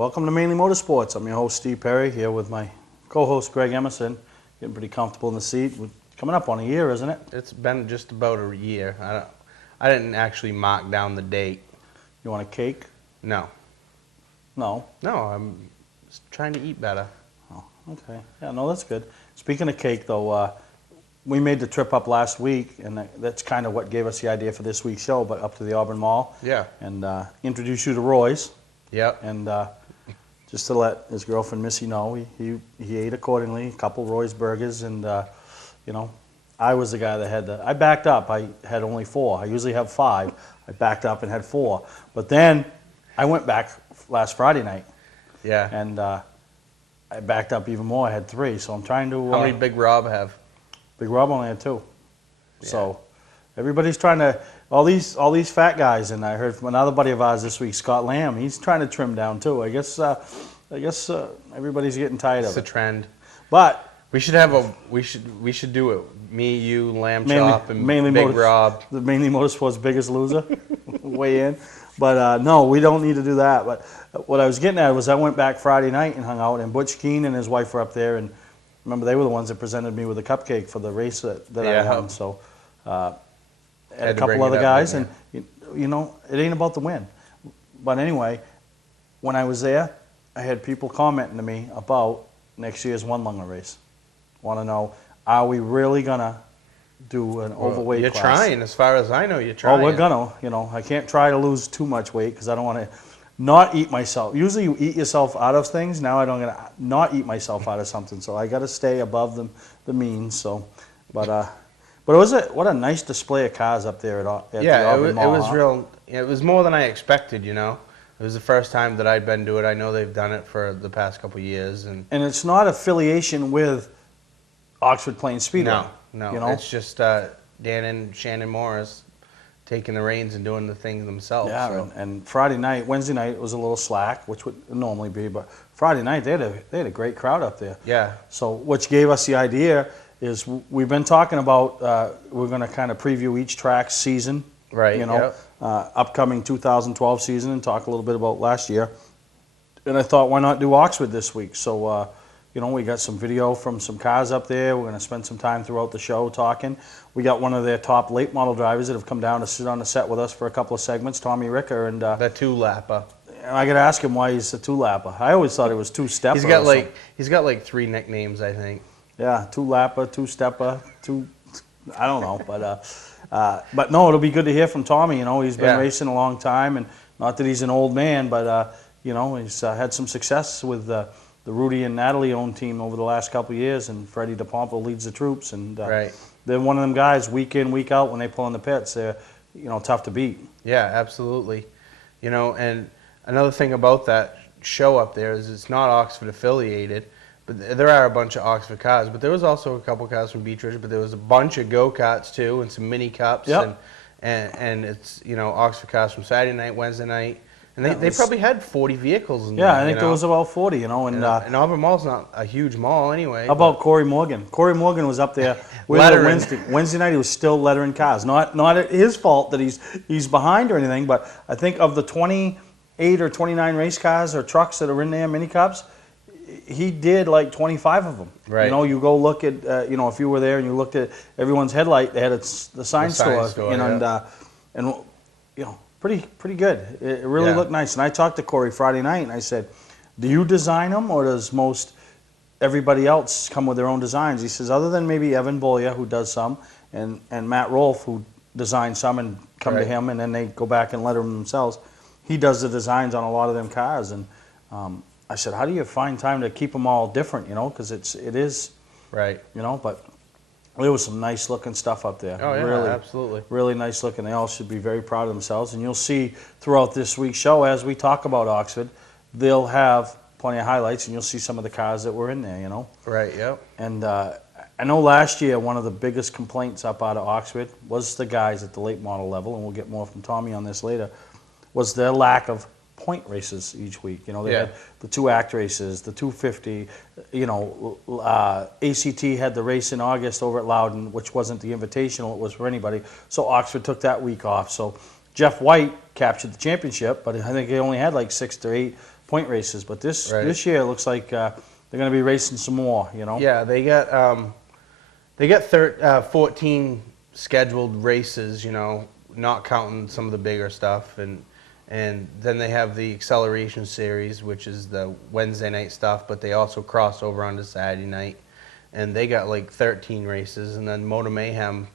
Welcome to Mainely Motorsports. I'm your host, Steve Perry, here with my co-host, Greg Emerson. Getting pretty comfortable in the seat. We're coming up on a year, isn't it? It's been just about a year. I didn't actually mark down the date. You want a cake? No. No? No, I'm just trying to eat better. Oh, okay. Yeah, no, that's good. Speaking of cake, though, we made the trip up last week, and that's kind of what gave us the idea for this week's show, but up to the Auburn Mall. Yeah. And introduce you to Roy's. Yep. And just to let his girlfriend Missy know, he ate accordingly, a couple Roy's burgers, and you know, I was the guy that I backed up. I had only 4. I usually have 5. I backed up and had 4. But then I went back last Friday night. Yeah. And I backed up even more. I had 3. So I'm trying to. How many Big Rob have? Big Rob only had 2. Yeah. So everybody's trying to. All these fat guys, and I heard from another buddy of ours this week, Scott Lamb. He's trying to trim down too. I guess everybody's getting tired of it. It's a trend. But we should have we should do it. Me, you, Lamb Chop, and Big Rob. The Mainly Motorsports Biggest Loser. Weigh in. But no, we don't need to do that. But what I was getting at was I went back Friday night and hung out, and Butch Keane and his wife were up there, and remember they were the ones that presented me with a cupcake for the race that I won. So. And a couple other guys, and you know, it ain't about the win. But anyway, when I was there, I had people commenting to me about next year's one-lunger race. Want to know, are we really gonna do an overweight You're class? trying, as far as I know, you're trying. Oh, we're gonna. You know, I can't try to lose too much weight because I don't want to not eat myself. Usually, you eat yourself out of things. Now I don't gonna not eat myself out of something. So I got to stay above the means. So, but what a nice display of cars up there at the Auburn Mall. It was real. It was more than I expected. You know, it was the first time that I'd been to it. I know they've done it for the past couple of years, and it's not affiliation with Oxford Plains Speedway. No, you know? It's just Dan and Shannon Morris taking the reins and doing the things themselves. Yeah, so. and Wednesday night it was a little slack, which would normally be, but Friday night they had a great crowd up there. Yeah. So which gave us the idea. Is we've been talking about we're going to kind of preview each track's season, right? You know, upcoming 2012 season, and talk a little bit about last year. And I thought, why not do Oxford this week? So, you know, we got some video from some cars up there. We're going to spend some time throughout the show talking. We got one of their top late model drivers that have come down to sit on the set with us for a couple of segments, Tommy Ricker, and the 2-lapper. I got to ask him why he's a 2-lapper. I always thought it was 2-stepper. He's got like 3 nicknames, I think. Yeah, 2-lapper, 2-stepper, I don't know, but no, it'll be good to hear from Tommy. You know, he's been racing a long time, and not that he's an old man, but you know, he's had some success with the Rudy and Natalie owned team over the last couple of years, and Freddie DePompo leads the troops, and they're one of them guys week in, week out when they pull in the pits. They're tough to beat. Yeah, absolutely. You know, and another thing about that show up there is it's not Oxford affiliated. But there are a bunch of Oxford cars, but there was also a couple cars from Beach Ridge, but there was a bunch of go-karts too, and some mini cups, and it's, you know, Oxford cars from Saturday night, Wednesday night, and they probably had 40 vehicles. I think there was about 40, you know, and Auburn Mall's not a huge mall anyway. How about Corey Morgan? Corey Morgan was up there Wednesday night. He was still lettering cars. Not his fault that he's behind or anything, but I think of the 28 or 29 race cars or trucks that are in there, mini cups. He did like 25 of them. Right. You know, you go look at, you know, if you were there and you looked at everyone's headlight, they had the sign store, you know, and you know, pretty good. It really looked nice. And I talked to Corey Friday night, and I said, "Do you design them, or does everybody else come with their own designs?" He says, "Other than maybe Evan Bolia, who does some, and Matt Rolfe, who designs some and come to him, and then they go back and letter them themselves. He does the designs on a lot of them cars." And I said, how do you find time to keep them all different, you know, because it is, right, you know, but there was some nice looking stuff up there. Oh, yeah, really, absolutely. Really nice looking. They all should be very proud of themselves. And you'll see throughout this week's show, as we talk about Oxford, they'll have plenty of highlights, and you'll see some of the cars that were in there, you know. Right, yep. And I know last year one of the biggest complaints up out of Oxford was the guys at the late model level, and we'll get more from Tommy on this later, was their lack of point races each week. You know, they had the 2 act races, the 250. You know, ACT had the race in August over at Loudon, which wasn't the invitational, it was for anybody. So Oxford took that week off. So Jeff White captured the championship, but I think he only had like 6 to 8 point races. But this year it looks like they're going to be racing some more. Yeah, they got 14 scheduled races. Not counting some of the bigger stuff, and then they have the Acceleration Series, which is the Wednesday night stuff. But they also cross over onto Saturday night, and they got like 13 races. And then Motor Mayhem,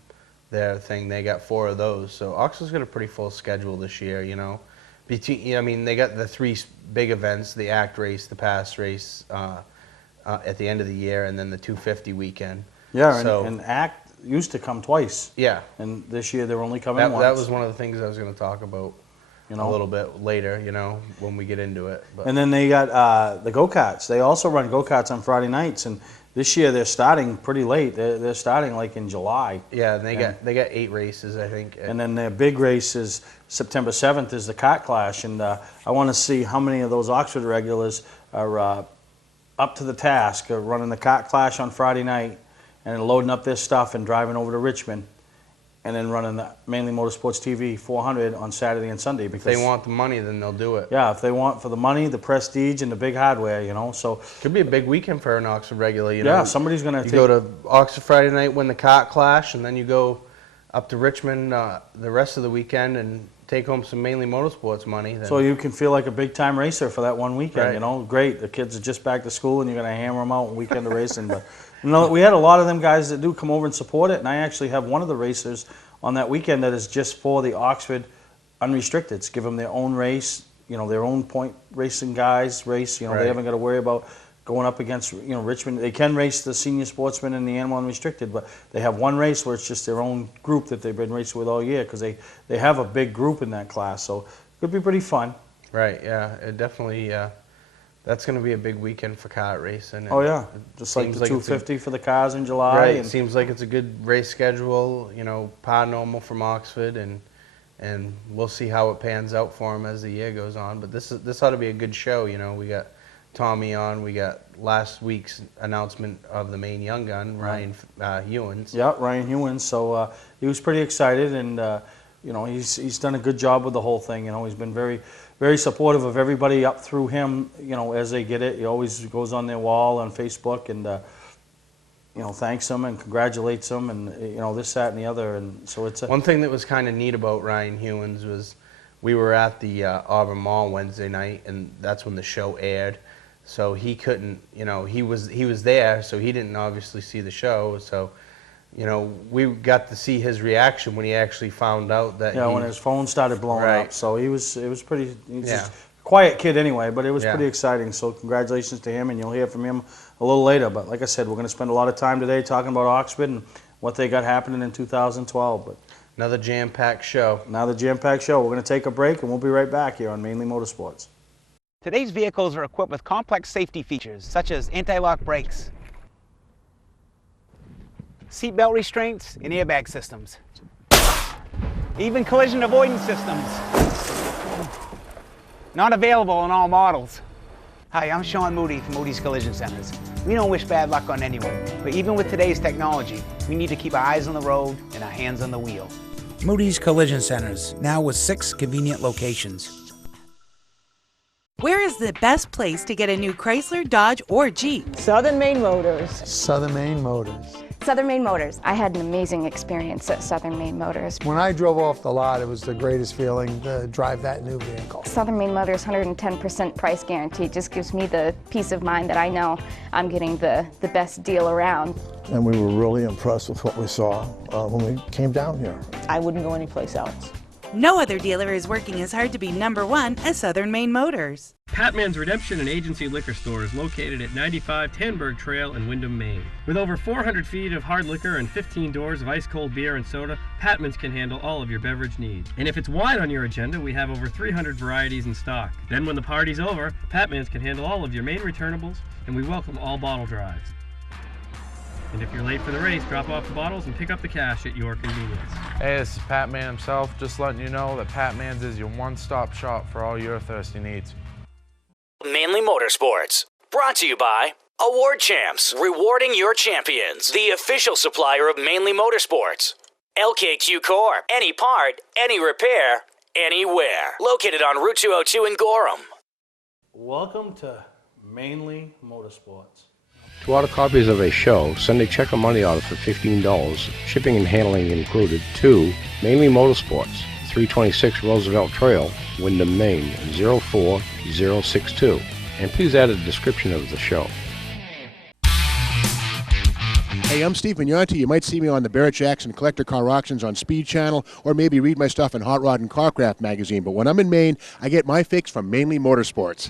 their thing, they got 4 of those. So Oxford's got a pretty full schedule this year. They got the 3 big events: the ACT race, the Pass race at the end of the year, and then the 250 weekend. Yeah, and ACT used to come twice. Yeah. And this year they're only coming once. That was one of the things I was going to talk about a little bit later, when we get into it. But. And then they got the go-karts. They also run go-karts on Friday nights, and this year they're starting pretty late. They're starting like in July. Yeah, and they got 8 races, I think. And then their big race is September 7th is the Kart Clash, and I want to see how many of those Oxford regulars are up to the task of running the Kart Clash on Friday night and then loading up their stuff and driving over to Richmond and then running the Mainly Motorsports TV 400 on Saturday and Sunday. Because if they want the money, then they'll do it. Yeah, if they want for the money, the prestige, and the big hardware, so. Could be a big weekend for an Oxford regular, Yeah, somebody's going to You go to Oxford Friday night, win the Kart Clash, and then you go up to Richmond the rest of the weekend and take home some Mainly Motorsports money. Then. So you can feel like a big-time racer for that one weekend, Great. The kids are just back to school, and you're going to hammer them out on weekend of racing. But, we had a lot of them guys that do come over and support it, and I actually have one of the racers on that weekend that is just for the Oxford Unrestricteds. Give them their own race, their own point racing guys race. They haven't got to worry about going up against, Richmond. They can race the senior sportsmen and the animal unrestricted, but they have one race where it's just their own group that they've been racing with all year because they have a big group in that class. So it could be pretty fun. Right, yeah. It definitely, that's going to be a big weekend for kart racing. Oh, yeah. Just like the 250 for the cars in July. Right. It seems like it's a good race schedule, par normal from Oxford, and we'll see how it pans out for them as the year goes on. But this ought to be a good show, We got Tommy on. We got last week's announcement of the main young gun, Ryan Hewins. Yeah, Ryan Hewins. So he was pretty excited, and he's done a good job with the whole thing. He's been very, very supportive of everybody up through him. As they get it, he always goes on their wall on Facebook and thanks them and congratulates them, and this, that, and the other. And so it's one thing that was kind of neat about Ryan Hewins was we were at the Auburn Mall Wednesday night, and that's when the show aired. So he couldn't, he was there, so he didn't obviously see the show. So, we got to see his reaction when he actually found out that. Yeah, when his phone started blowing Right. up. So it was pretty. He's just a quiet kid anyway, but it was pretty exciting. So congratulations to him, and you'll hear from him a little later. But like I said, we're going to spend a lot of time today talking about Oxford and what they got happening in 2012. But another jam-packed show. Another jam-packed show. We're going to take a break, and we'll be right back here on Mainly Motorsports. Today's vehicles are equipped with complex safety features such as anti-lock brakes, seatbelt restraints, and airbag systems, even collision avoidance systems. Not available in all models. Hi, I'm Sean Moody from Moody's Collision Centers. We don't wish bad luck on anyone, but even with today's technology, we need to keep our eyes on the road and our hands on the wheel. Moody's Collision Centers, now with 6 convenient locations. Where is the best place to get a new Chrysler, Dodge, or Jeep? Southern Maine Motors. Southern Maine Motors. Southern Maine Motors. I had an amazing experience at Southern Maine Motors. When I drove off the lot, it was the greatest feeling to drive that new vehicle. Southern Maine Motors 110% price guarantee just gives me the peace of mind that I know I'm getting the best deal around. And we were really impressed with what we saw when we came down here. I wouldn't go anyplace else. No other dealer is working as hard to be #1 as Southern Maine Motors. Patman's Redemption and Agency Liquor Store is located at 95 Tanberg Trail in Windham, Maine. With over 400 feet of hard liquor and 15 doors of ice-cold beer and soda, Patman's can handle all of your beverage needs. And if it's wine on your agenda, we have over 300 varieties in stock. Then when the party's over, Patman's can handle all of your Maine returnables, and we welcome all bottle drives. And if you're late for the race, drop off the bottles and pick up the cash at your convenience. Hey, this is Pat Man himself, just letting you know that Pat Man's is your one-stop shop for all your thirsty needs. Mainly Motorsports, brought to you by Award Champs, rewarding your champions, the official supplier of Mainly Motorsports. LKQ Core, any part, any repair, anywhere. Located on Route 202 in Gorham. Welcome to Mainely Motorsports. To order copies of a show, send a check or money order for $15, shipping and handling included, to Mainely Motorsports, 326 Roosevelt Trail, Windham, Maine, 04062. And please add a description of the show. Hey, I'm Steve Mignotti. You might see me on the Barrett Jackson Collector Car Auctions on Speed Channel, or maybe read my stuff in Hot Rod and Carcraft magazine. But when I'm in Maine, I get my fix from Mainly Motorsports.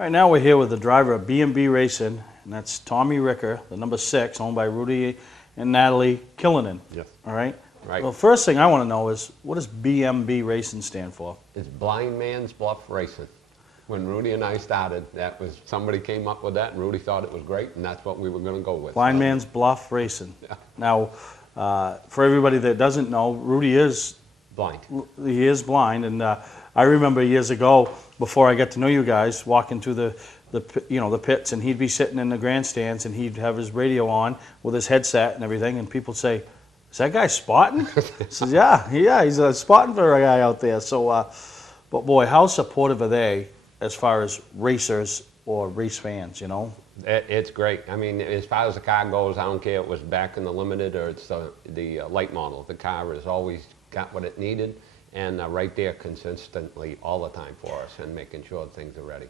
All right, now we're here with the driver of B&B Racing, and that's Tommy Ricker, the number 6, owned by Rudy and Natalie Killinen. Yes. All right? Right. Well, first thing I want to know is, what does B&B Racing stand for? It's Blind Man's Bluff Racing. When Rudy and I started, that was, somebody came up with that, and Rudy thought it was great, and that's what we were going to go with. Blind Man's Bluff Racing. Yeah. Now, for everybody that doesn't know, Rudy is blind. He is blind, and I remember years ago, before I got to know you guys, walking through the pits, and he'd be sitting in the grandstands, and he'd have his radio on with his headset and everything, and people say, "Is that guy spotting?" I says, "Yeah, he's spotting for a guy out there." So, but boy, how supportive are they as far as racers or race fans? You know, It's great. I mean, as far as the car goes, I don't care if it was back in the limited or it's the light model. The car has always got what it needed, and right there consistently all the time for us and making sure things are ready.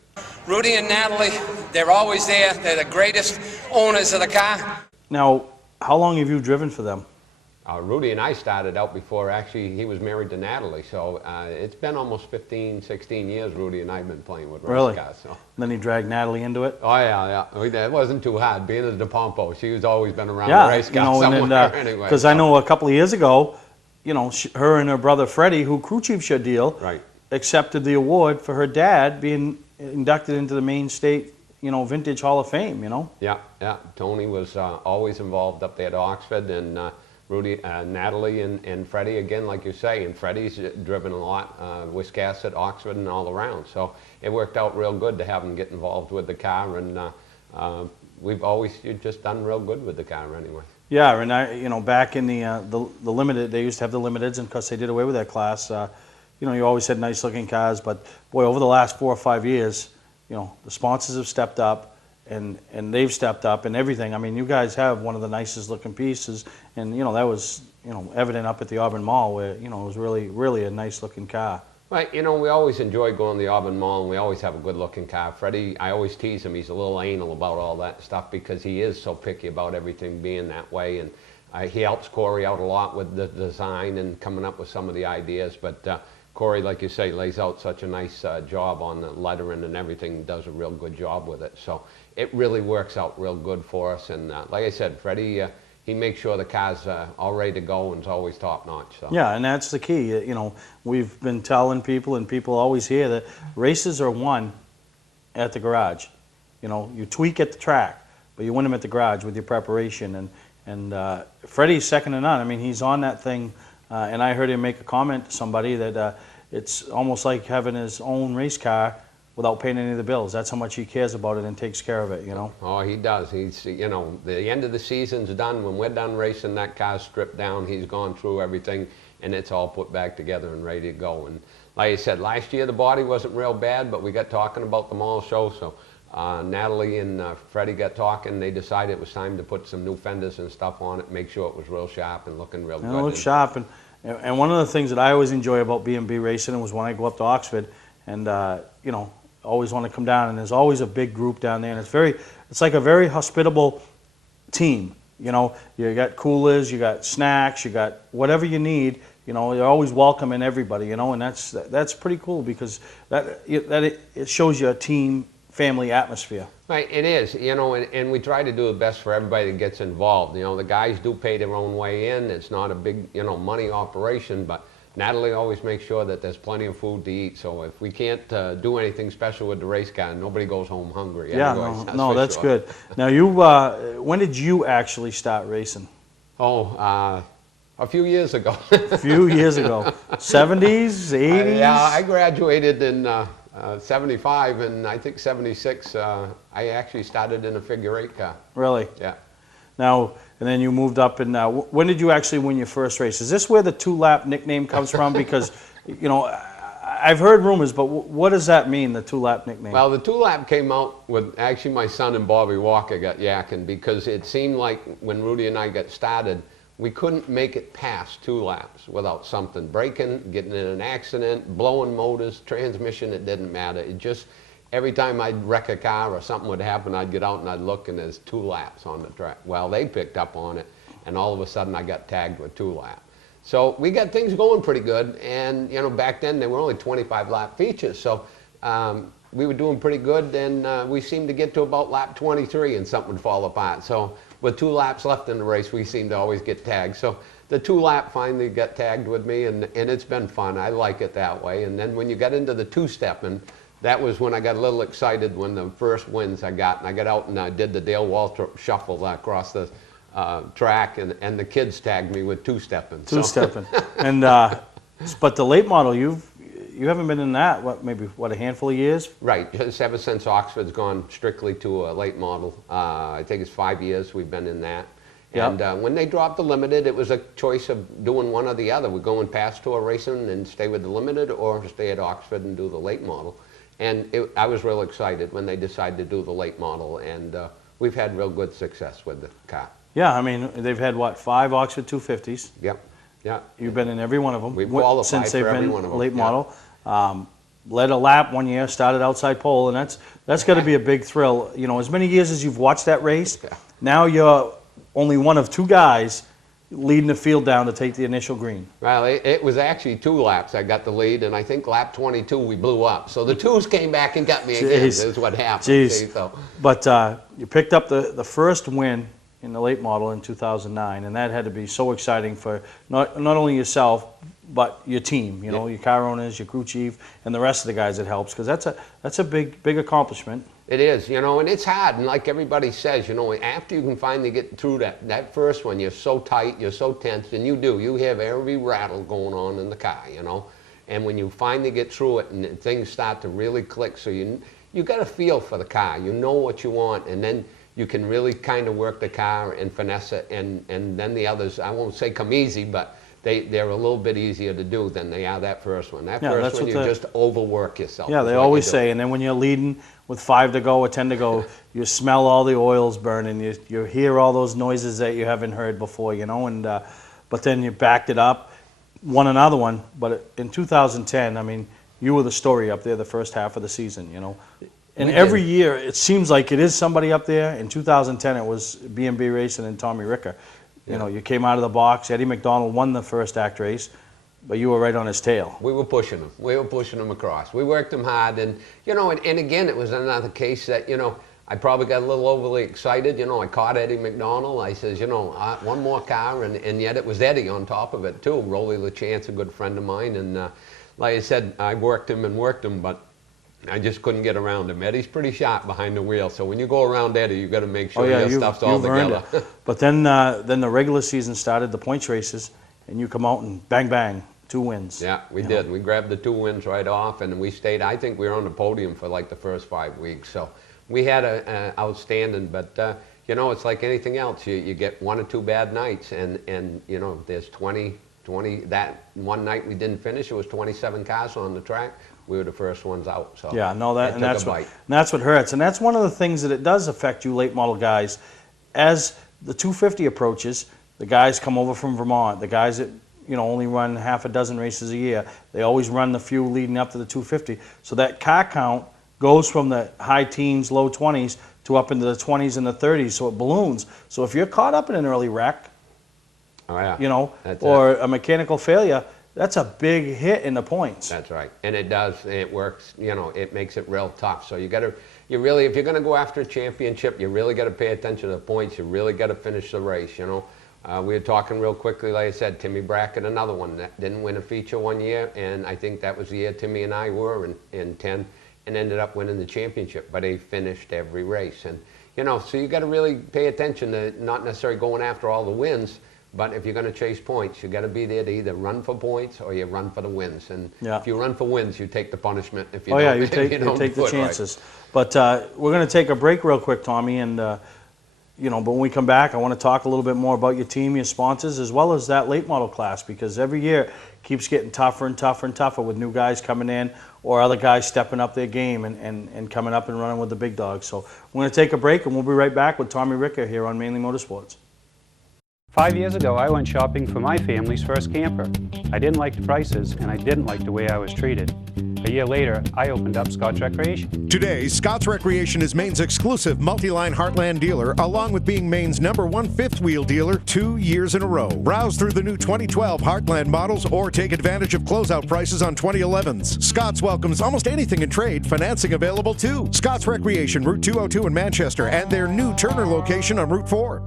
Rudy and Natalie, they're always there. They're the greatest owners of the car. Now, how long have you driven for them? Rudy and I started out before, actually, he was married to Natalie, so it's been almost 15, 16 years Rudy and I have been playing with race cars. So. Then he dragged Natalie into it? Oh, yeah. It wasn't too hard. Being a DePompo, she's always been around the race cars somewhere anyway. Because I know a couple of years ago, you know, her and her brother Freddie, who crew chiefs your deal, accepted the award for her dad being inducted into the Maine State, Vintage Hall of Fame, Yeah. Tony was always involved up there at Oxford, and Rudy, Natalie, and Freddie, again, like you say, and Freddie's driven a lot, Wiscasset, Oxford, and all around. So it worked out real good to have him get involved with the car, and we've always just done real good with the car anyway. Yeah, and back in the limited, they used to have the limiteds, and because they did away with that class, you always had nice looking cars. But boy, over the last 4 or 5 years, the sponsors have stepped up, and they've stepped up, and everything. I mean, you guys have one of the nicest looking pieces, and that was evident up at the Auburn Mall, where it was really a nice looking car. Right, we always enjoy going to the Auburn Mall, and we always have a good-looking car. Freddie, I always tease him, he's a little anal about all that stuff because he is so picky about everything being that way, and he helps Corey out a lot with the design and coming up with some of the ideas, but Corey, like you say, lays out such a nice job on the lettering and everything, does a real good job with it, so it really works out real good for us, and like I said, Freddie, he makes sure the car's all ready to go and is always top notch. So. Yeah, and that's the key. We've been telling people, and people always hear that races are won at the garage. You tweak at the track, but you win them at the garage with your preparation. And Freddie's second to none. I mean, he's on that thing, and I heard him make a comment to somebody that it's almost like having his own race car without paying any of the bills. That's how much he cares about it and takes care of it, Oh, he does. He's, the end of the season's done. When we're done racing, that car's stripped down. He's gone through everything, and it's all put back together and ready to go. And like I said, last year the body wasn't real bad, but we got talking about the mall show, so Natalie and Freddie got talking. They decided it was time to put some new fenders and stuff on it, make sure it was real sharp and looking real good. It looks sharp, and one of the things that I always enjoy about B&B Racing was when I go up to Oxford, and always want to come down, and there's always a big group down there, and it's like a very hospitable team. You got coolers, you got snacks, you got whatever you need. You're always welcoming everybody. And that's pretty cool because it shows you a team family atmosphere. Right, it is. And we try to do the best for everybody that gets involved. The guys do pay their own way in. It's not a big money operation, but Natalie always makes sure that there's plenty of food to eat, so if we can't do anything special with the race car, nobody goes home hungry. Yeah, anyways, that's sure. good. Now, when did you actually start racing? Oh, a few years ago. A few years ago. 70s, 80s? Yeah, I graduated in 75, and I think 76, I actually started in a figure-8 car. Really? Yeah. Now, and then you moved up, and when did you actually win your first race? Is this where the two-lap nickname comes from? Because, I've heard rumors, but what does that mean, the two-lap nickname? Well, the two-lap came out with, actually my son and Bobby Walker got yakking because it seemed like when Rudy and I got started, we couldn't make it past 2 laps without something breaking, getting in an accident, blowing motors, transmission, it didn't matter. It just, every time I'd wreck a car or something would happen, I'd get out and I'd look and there's 2 laps on the track. Well, they picked up on it, and all of a sudden I got tagged with 2 laps. So we got things going pretty good, and you know, back then they were only 25 lap features, so we were doing pretty good, and we seemed to get to about lap 23 and something would fall apart. So with 2 laps left in the race, we seemed to always get tagged. So the 2 lap finally got tagged with me, and it's been fun. I like it that way. And then when you got into the 2-stepping, that was when I got a little excited when the first wins I got, and I got out and I did the Dale Waltrip shuffle across the track, and the kids tagged me with 2-stepping. 2-stepping. And but the late model, you haven't been in that, maybe a handful of years? Right, just ever since Oxford's gone strictly to a late model. I think it's 5 years we've been in that. Yep. And when they dropped the limited, it was a choice of doing one or the other. We're going past tour racing and stay with the limited, or stay at Oxford and do the late model. And I was real excited when they decided to do the late model, and we've had real good success with the car. Yeah, I mean, they've had, 5 Oxford 250s? Yep, yeah. You've been in every one of them. We've qualified since they've for every been one of them. late model. Led a lap one year, started outside pole, and that's got to be a big thrill. You know, as many years as you've watched that race, now you're only one of 2 guys leading the field down to take the initial green. Well, it was actually 2 laps I got the lead, and I think lap 22 we blew up. So the 2s came back and got me again, is what happened. Jeez. See, so. But you picked up the first win in the late model in 2009, and that had to be so exciting for not only yourself, but your team, you know, your car owners, your crew chief, and the rest of the guys it helps, because that's a big accomplishment. It is, you know, and it's hard, and like everybody says, you know, after you can finally get through that first one, you're so tight, you're so tense, and you have every rattle going on in the car, you know, and when you finally get through it and things start to really click, so you got a feel for the car, you know what you want, and then you can really kind of work the car and finesse it, and then the others, I won't say come easy, but they're a little bit easier to do than they are that first one. That first one, you just overwork yourself. Yeah, they always say, and then when you're leading with 5 to go or 10 to go, you smell all the oils burning, you hear all those noises that you haven't heard before, you know, and but then you backed it up, won another one, but in 2010, I mean, you were the story up there the first half of the season, you know. And every year, it seems like it is somebody up there. In 2010, it was B&B Racing and Tommy Ricker. You know, you came out of the box. Eddie McDonald won the first act race, but you were right on his tail. We were pushing him. We were pushing him across. We worked him hard, and you know, and again, it was another case that, you know, I probably got a little overly excited. You know, I caught Eddie McDonald. I says, you know, one more car, and yet it was Eddie on top of it too. Rolly LaChance, a good friend of mine, and like I said, I worked him, but I just couldn't get around him. Eddie's pretty sharp behind the wheel, so when you go around Eddie, you got to make sure your stuff's all together. But then the regular season started, the points races, and you come out and bang, bang, 2 wins. Yeah, we did. We grabbed the 2 wins right off, and we stayed. I think we were on the podium for like the first 5 weeks. So we had a outstanding, but you know, it's like anything else. You get 1 or 2 bad nights, and you know, there's 20. That one night we didn't finish, it was 27 cars on the track. We were the first ones out. So yeah, no, that's what hurts, and that's one of the things that it does affect you late model guys. As the 250 approaches, the guys come over from Vermont, the guys that, you know, only run half a dozen races a year, they always run the few leading up to the 250. So that car count goes from the high teens, low 20s to up into the 20s and the 30s, so it balloons. So if you're caught up in an early wreck, you know, or a mechanical failure, that's a big hit in the points. That's right, and it does. It works. You know, it makes it real tough. So you really, if you're going to go after a championship, you really got to pay attention to the points. You really got to finish the race. You know, we were talking real quickly. Like I said, Timmy Brackett, another one that didn't win a feature one year, and I think that was the year Timmy and I were in 10, and ended up winning the championship. But they finished every race, and you know, so you got to really pay attention to not necessarily going after all the wins. But if you're going to chase points, you got to be there to either run for points or you run for the wins. And if you run for wins, you take the punishment. If you you take the chances. Right. But we're going to take a break real quick, Tommy, and but when we come back, I want to talk a little bit more about your team, your sponsors, as well as that late model class, because every year it keeps getting tougher and tougher and tougher with new guys coming in or other guys stepping up their game and coming up and running with the big dogs. So we're going to take a break, and we'll be right back with Tommy Ricker here on Mainly Motorsports. 5 years ago, I went shopping for my family's first camper. I didn't like the prices, and I didn't like the way I was treated. A year later, I opened up Scott's Recreation. Today, Scott's Recreation is Maine's exclusive multi-line Heartland dealer, along with being Maine's #1 fifth-wheel dealer 2 years in a row. Browse through the new 2012 Heartland models or take advantage of closeout prices on 2011s. Scott's welcomes almost anything in trade, financing available too. Scott's Recreation, Route 202 in Manchester, and their new Turner location on Route 4.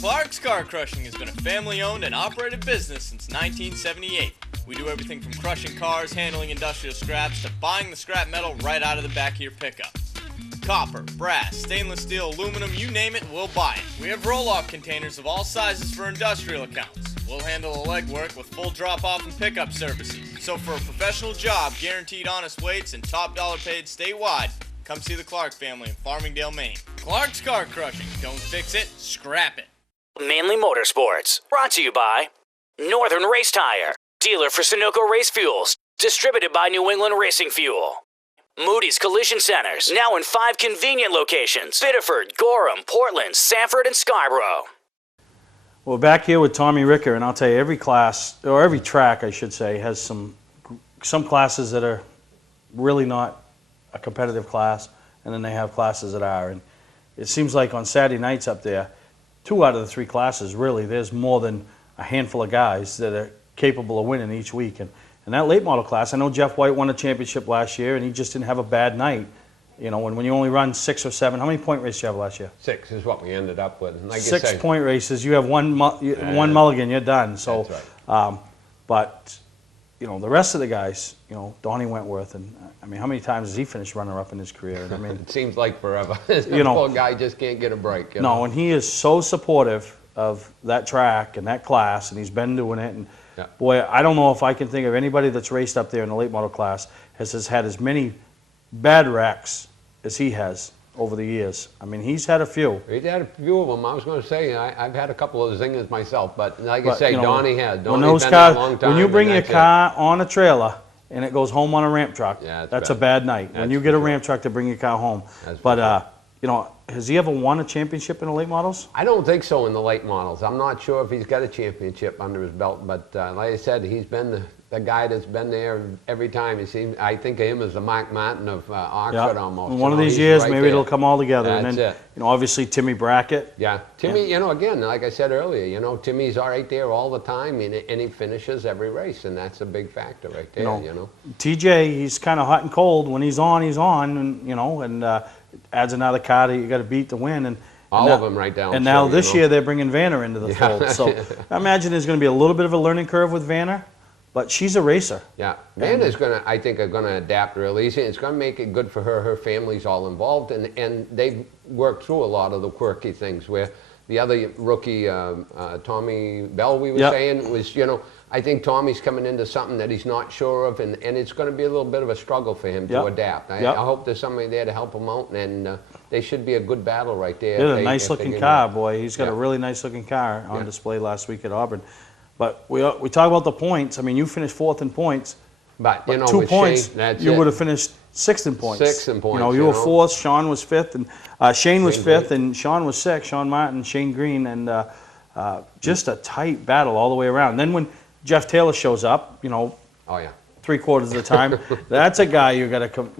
Clark's Car Crushing has been a family-owned and operated business since 1978. We do everything from crushing cars, handling industrial scraps, to buying the scrap metal right out of the back of your pickup. Copper, brass, stainless steel, aluminum, you name it, we'll buy it. We have roll-off containers of all sizes for industrial accounts. We'll handle the legwork with full drop-off and pickup services. So for a professional job, guaranteed honest weights, and top dollar paid statewide, come see the Clark family in Farmingdale, Maine. Clark's Car Crushing. Don't fix it, scrap it. Mainly Motorsports, brought to you by Northern Race Tire, dealer for Sunoco Race Fuels, distributed by New England Racing Fuel. Moody's Collision Centers, now in 5 convenient locations: Biddeford, Gorham, Portland, Sanford, and Scarborough. Well, back here with Tommy Ricker, and I'll tell you, every class, or every track, I should say, has some classes that are really not a competitive class, and then they have classes that are. And it seems like on Saturday nights up there, 2 out of the 3 classes, really, there's more than a handful of guys that are capable of winning each week. And that late model class, I know Jeff White won a championship last year, and he just didn't have a bad night. When you only run 6 or 7, how many point races did you have last year? 6 is what we ended up with. And like 6 point races, you have one mulligan, you're done. So, that's right. But the rest of the guys, Donnie Wentworth, and I mean, how many times has he finished runner-up in his career? I mean, it seems like forever. The poor guy just can't get a break. No, and he is so supportive of that track and that class, and he's been doing it. And boy, I don't know if I can think of anybody that's raced up there in the late model class has had as many bad wrecks as he has over the years. I mean, he's had a few. He's had a few of them. I was going to say, I've had a couple of zingers myself, but like I say, Donnie had. Donnie's been there a long time. When you bring your car on a trailer and it goes home on a ramp truck, that's a bad night. When you get a ramp truck to bring your car home. But, has he ever won a championship in the late models? I don't think so in the late models. I'm not sure if he's got a championship under his belt, but like I said, he's been the guy that's been there every time. I think of him as the Mark Martin of Oxford almost. And one of these years, maybe it'll come all together. And then, obviously Timmy Brackett. Yeah, Timmy. Again, like I said earlier, Timmy's right there all the time, and he finishes every race, and that's a big factor right there. TJ, he's kind of hot and cold. When he's on, and adds another car that you got to beat to win. And all of them right down. And now this year they're bringing Vanner into the fold. So I imagine there's going to be a little bit of a learning curve with Vanner. But she's a racer. Yeah, Vanna's I think, are going to adapt really easy. It's going to make it good for her. Her family's all involved, and they've worked through a lot of the quirky things where the other rookie, Tommy Bell, we were saying, was, I think Tommy's coming into something that he's not sure of, and it's going to be a little bit of a struggle for him to adapt. I hope there's somebody there to help him out, and they should be a good battle right there. He had a nice-looking car, boy. He's got a really nice-looking car on display last week at Auburn. But we talk about the points. I mean, you finished 4th in points. But 2 points, Shane, you would have finished 6th in points. 6th in points. You were 4th, Sean was 5th, and Shane was 5th, and Sean was 6th, Sean Martin, Shane Green, and just a tight battle all the way around. And then when Jeff Taylor shows up, 3/4 of the time, that's a guy you got to come,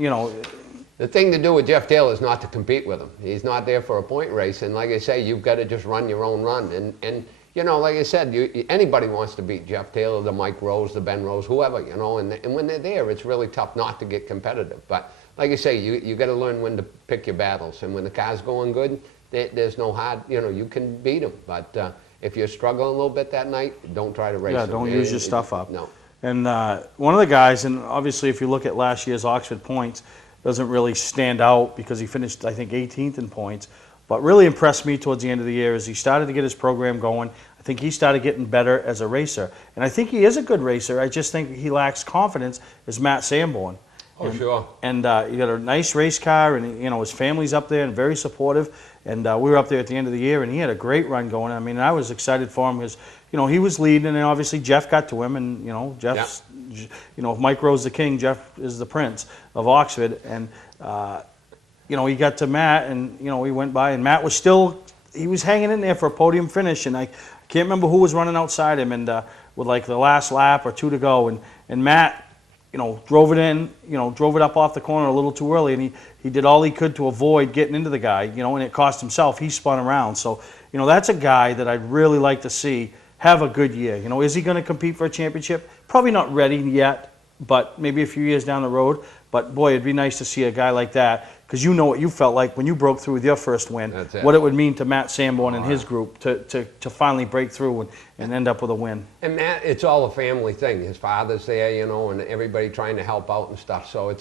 The thing to do with Jeff Taylor is not to compete with him. He's not there for a point race, and like I say, you've got to just run your own run. And like I said, anybody wants to beat Jeff Taylor, the Mike Rose, the Ben Rose, whoever, and when they're there, it's really tough not to get competitive. But like I say, you got to learn when to pick your battles, and when the car's going good, there's no hard, you can beat them. But if you're struggling a little bit that night, don't try to race them. Yeah, don't use your stuff up. No. And one of the guys, and obviously if you look at last year's Oxford points, doesn't really stand out because he finished, I think, 18th in points. But really impressed me towards the end of the year is he started to get his program going. I think he started getting better as a racer. And I think he is a good racer. I just think he lacks confidence is Matt Sanborn. Oh, sure. And he got a nice race car, and you know his family's up there and very supportive. And we were up there at the end of the year, and he had a great run going. I mean, I was excited for him because you know he was leading, and obviously Jeff got to him, and you know Jeff's, you know, if Mike Rowe's the king, Jeff is the prince of Oxford, and you know he got to Matt, and you know he went by, and Matt was still, he was hanging in there for a podium finish, and I can't remember who was running outside him, and with like the last lap or 2 to go, and Matt, you know, drove it in, you know, drove it up off the corner a little too early, and he did all he could to avoid getting into the guy, you know, and it cost himself. He spun around. So, you know, that's a guy that I'd really like to see have a good year. You know, is he going to compete for a championship? Probably not ready yet, but maybe a few years down the road. But, boy, it'd be nice to see a guy like that, because you know what you felt like when you broke through with your first win, what it would mean to Matt Sanborn and his group to finally break through and end up with a win. And Matt, it's all a family thing. His father's there, you know, and everybody trying to help out and stuff. So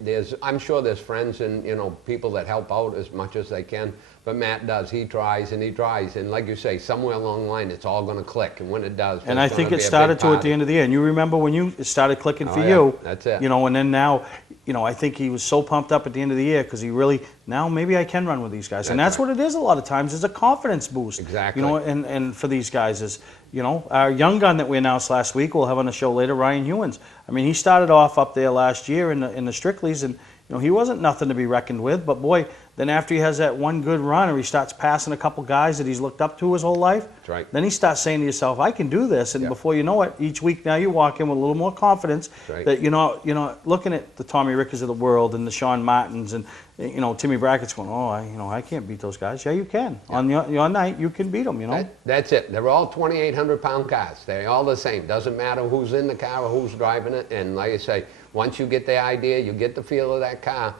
there's, I'm sure there's friends and, you know, people that help out as much as they can. But Matt does. He tries and he tries. And like you say, somewhere along the line, it's all going to click. And when it does, and I think it started to at the end of the year. And you remember when it started clicking for you. That's it. You know, and then now, you know, I think he was so pumped up at the end of the year because he really, now maybe I can run with these guys. And that's what it is a lot of times, is a confidence boost. Exactly. You know, and for these guys is, you know, our young gun that we announced last week, we'll have on the show later, Ryan Hewins. I mean, he started off up there last year in the Strickleys, and, you know, he wasn't nothing to be reckoned with. But, boy, then after he has that one good run, or he starts passing a couple guys that he's looked up to his whole life, that's right. Then he starts saying to yourself, I can do this. And before you know it, each week now you walk in with a little more confidence that, you know, looking at the Tommy Rickers of the world and the Sean Martins and, you know, Timmy Brackett's going, I can't beat those guys. Yeah, you can. Yeah. On your night, you can beat them, you know. That's it. They're all 2,800-pound cars. They're all the same. Doesn't matter who's in the car or who's driving it. And like I say, once you get the idea, you get the feel of that car,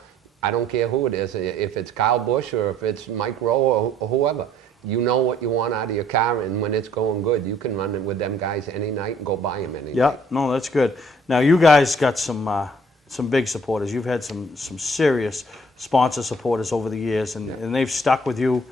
I don't care who it is, if it's Kyle Busch or if it's Mike Rowe or whoever. You know what you want out of your car, and when it's going good, you can run it with them guys any night and go buy them any night. Yeah, no, that's good. Now, you guys got some big supporters. You've had some serious sponsor supporters over the years, and they've stuck with you.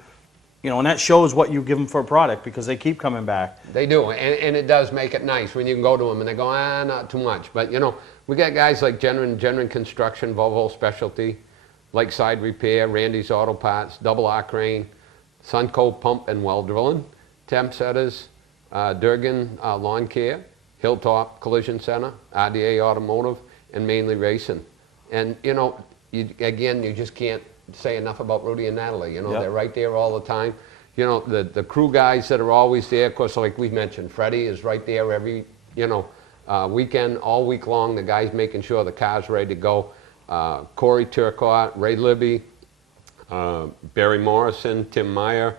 You know, and that shows what you give them for a product, because they keep coming back. They do, and it does make it nice when you can go to them and they go, not too much. But, you know, we got guys like Genrin Construction, Volvo Specialty, Lakeside Repair, Randy's Auto Parts, Double R Crane, Sunco Pump and Well Drilling, Temp Setters, Durgan Lawn Care, Hilltop Collision Center, RDA Automotive, and Mainly Racing. And, you know, you just can't say enough about Rudy and Natalie. You know, they're right there all the time. You know, the crew guys that are always there, of course, like we mentioned, Freddie is right there every, you know, weekend, all week long. The guy's making sure the car's ready to go. Corey Turcotte, Ray Libby, Barry Morrison, Tim Meyer,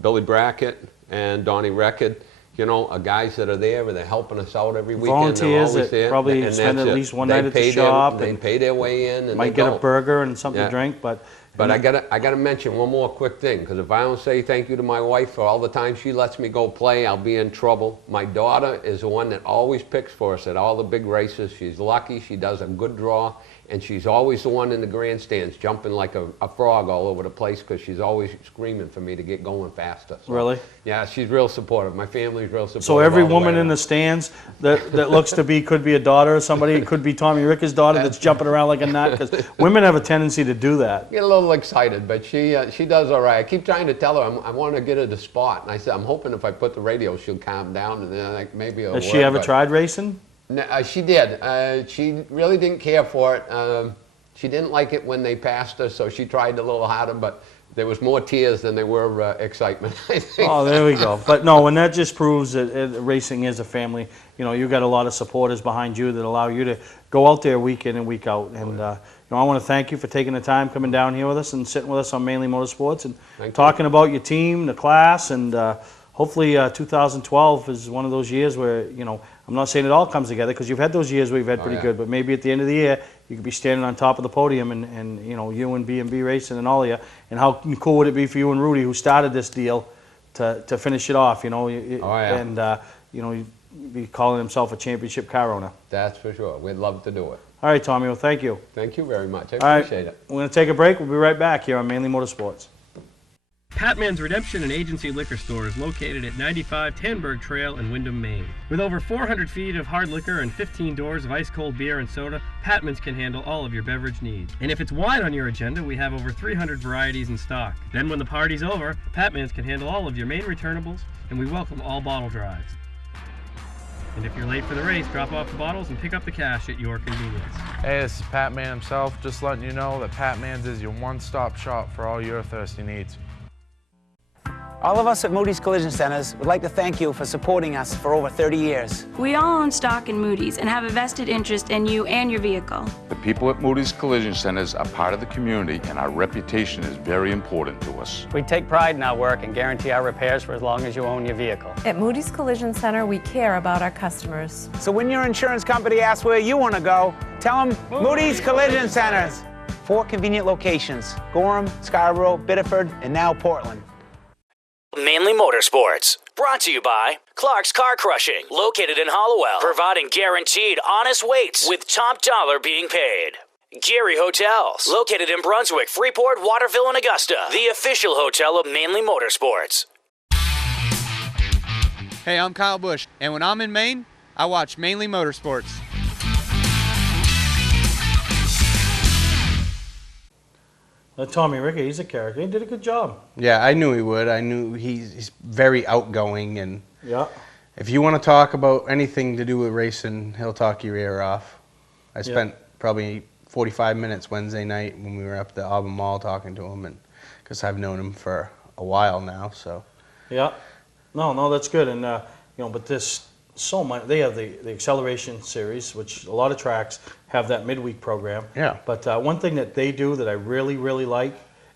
Billy Brackett, and Donnie Record. You know, guys that are there and they're helping us out every weekend. Volunteers that there. Probably spend at least one night at the shop. They pay their way in. And might get a burger and something to drink. But I gotta mention one more quick thing, because if I don't say thank you to my wife for all the time she lets me go play, I'll be in trouble. My daughter is the one that always picks for us at all the big races. She's lucky. She does a good draw. And she's always the one in the grandstands jumping like a frog all over the place, because she's always screaming for me to get going faster. So, really? Yeah, she's real supportive. My family's real supportive. So every woman in the stands that looks to be, could be a daughter of somebody, it could be Tommy Ricker's daughter that's jumping around like a nut, because women have a tendency to do that. Get a little excited, but she does all right. I keep trying to tell her I want to get her to spot, and I said I'm hoping if I put the radio, she'll calm down, and then maybe it'll Has she ever tried racing? No, she did. She really didn't care for it. She didn't like it when they passed her, so she tried a little harder, but there was more tears than there were excitement, I think. Oh, there we go. But no, and that just proves that racing is a family. You know, you got a lot of supporters behind you that allow you to go out there week in and week out. And you know, I want to thank you for taking the time coming down here with us and sitting with us on Mainly Motorsports and talking about your team, the class, and hopefully 2012 is one of those years where, you know, I'm not saying it all comes together, because you've had those years where you've had pretty good, but maybe at the end of the year you could be standing on top of the podium and you know, you and B&B Racing and all of you. And how cool would it be for you and Rudy, who started this deal, to finish it off, you know? And you know, you'd be calling himself a championship car owner. That's for sure. We'd love to do it. All right, Tommy. Well, thank you. Thank you very much. I appreciate it. We're going to take a break. We'll be right back here on Mainly Motorsports. Patman's Redemption and Agency Liquor Store is located at 95 Tanberg Trail in Windham, Maine. With over 400 feet of hard liquor and 15 doors of ice-cold beer and soda, Patman's can handle all of your beverage needs. And if it's wine on your agenda, we have over 300 varieties in stock. Then when the party's over, Patman's can handle all of your Maine returnables, and we welcome all bottle drives. And if you're late for the race, drop off the bottles and pick up the cash at your convenience. Hey, this is Pat Man himself, just letting you know that Pat Man's is your one-stop shop for all your thirsty needs. All of us at Moody's Collision Centers would like to thank you for supporting us for over 30 years. We all own stock in Moody's and have a vested interest in you and your vehicle. The people at Moody's Collision Centers are part of the community, and our reputation is very important to us. We take pride in our work and guarantee our repairs for as long as you own your vehicle. At Moody's Collision Center, we care about our customers. So when your insurance company asks where you want to go, tell them Moody's Collision Centers. 4 convenient locations: Gorham, Scarborough, Biddeford, and now Portland. Mainely Motorsports, brought to you by Clark's Car Crushing, located in Hollowell, providing guaranteed honest weights with top dollar being paid. Geary Hotels, located in Brunswick, Freeport, Waterville, and Augusta, the official hotel of Mainely Motorsports. Hey, I'm Kyle Busch, and when I'm in Maine, I watch Mainly Motorsports. Tommy Ricker, he's a character. He did a good job. Yeah, I knew he would. I knew he's very outgoing, and yeah. If you want to talk about anything to do with racing, he'll talk your ear off. I spent probably 45 minutes Wednesday night when we were up at the Auburn Mall talking to him, and because I've known him for a while now. So yeah, no, that's good. And but this so much. They have the acceleration series, which a lot of tracks have that midweek program. Yeah. But one thing that they do that I really, really like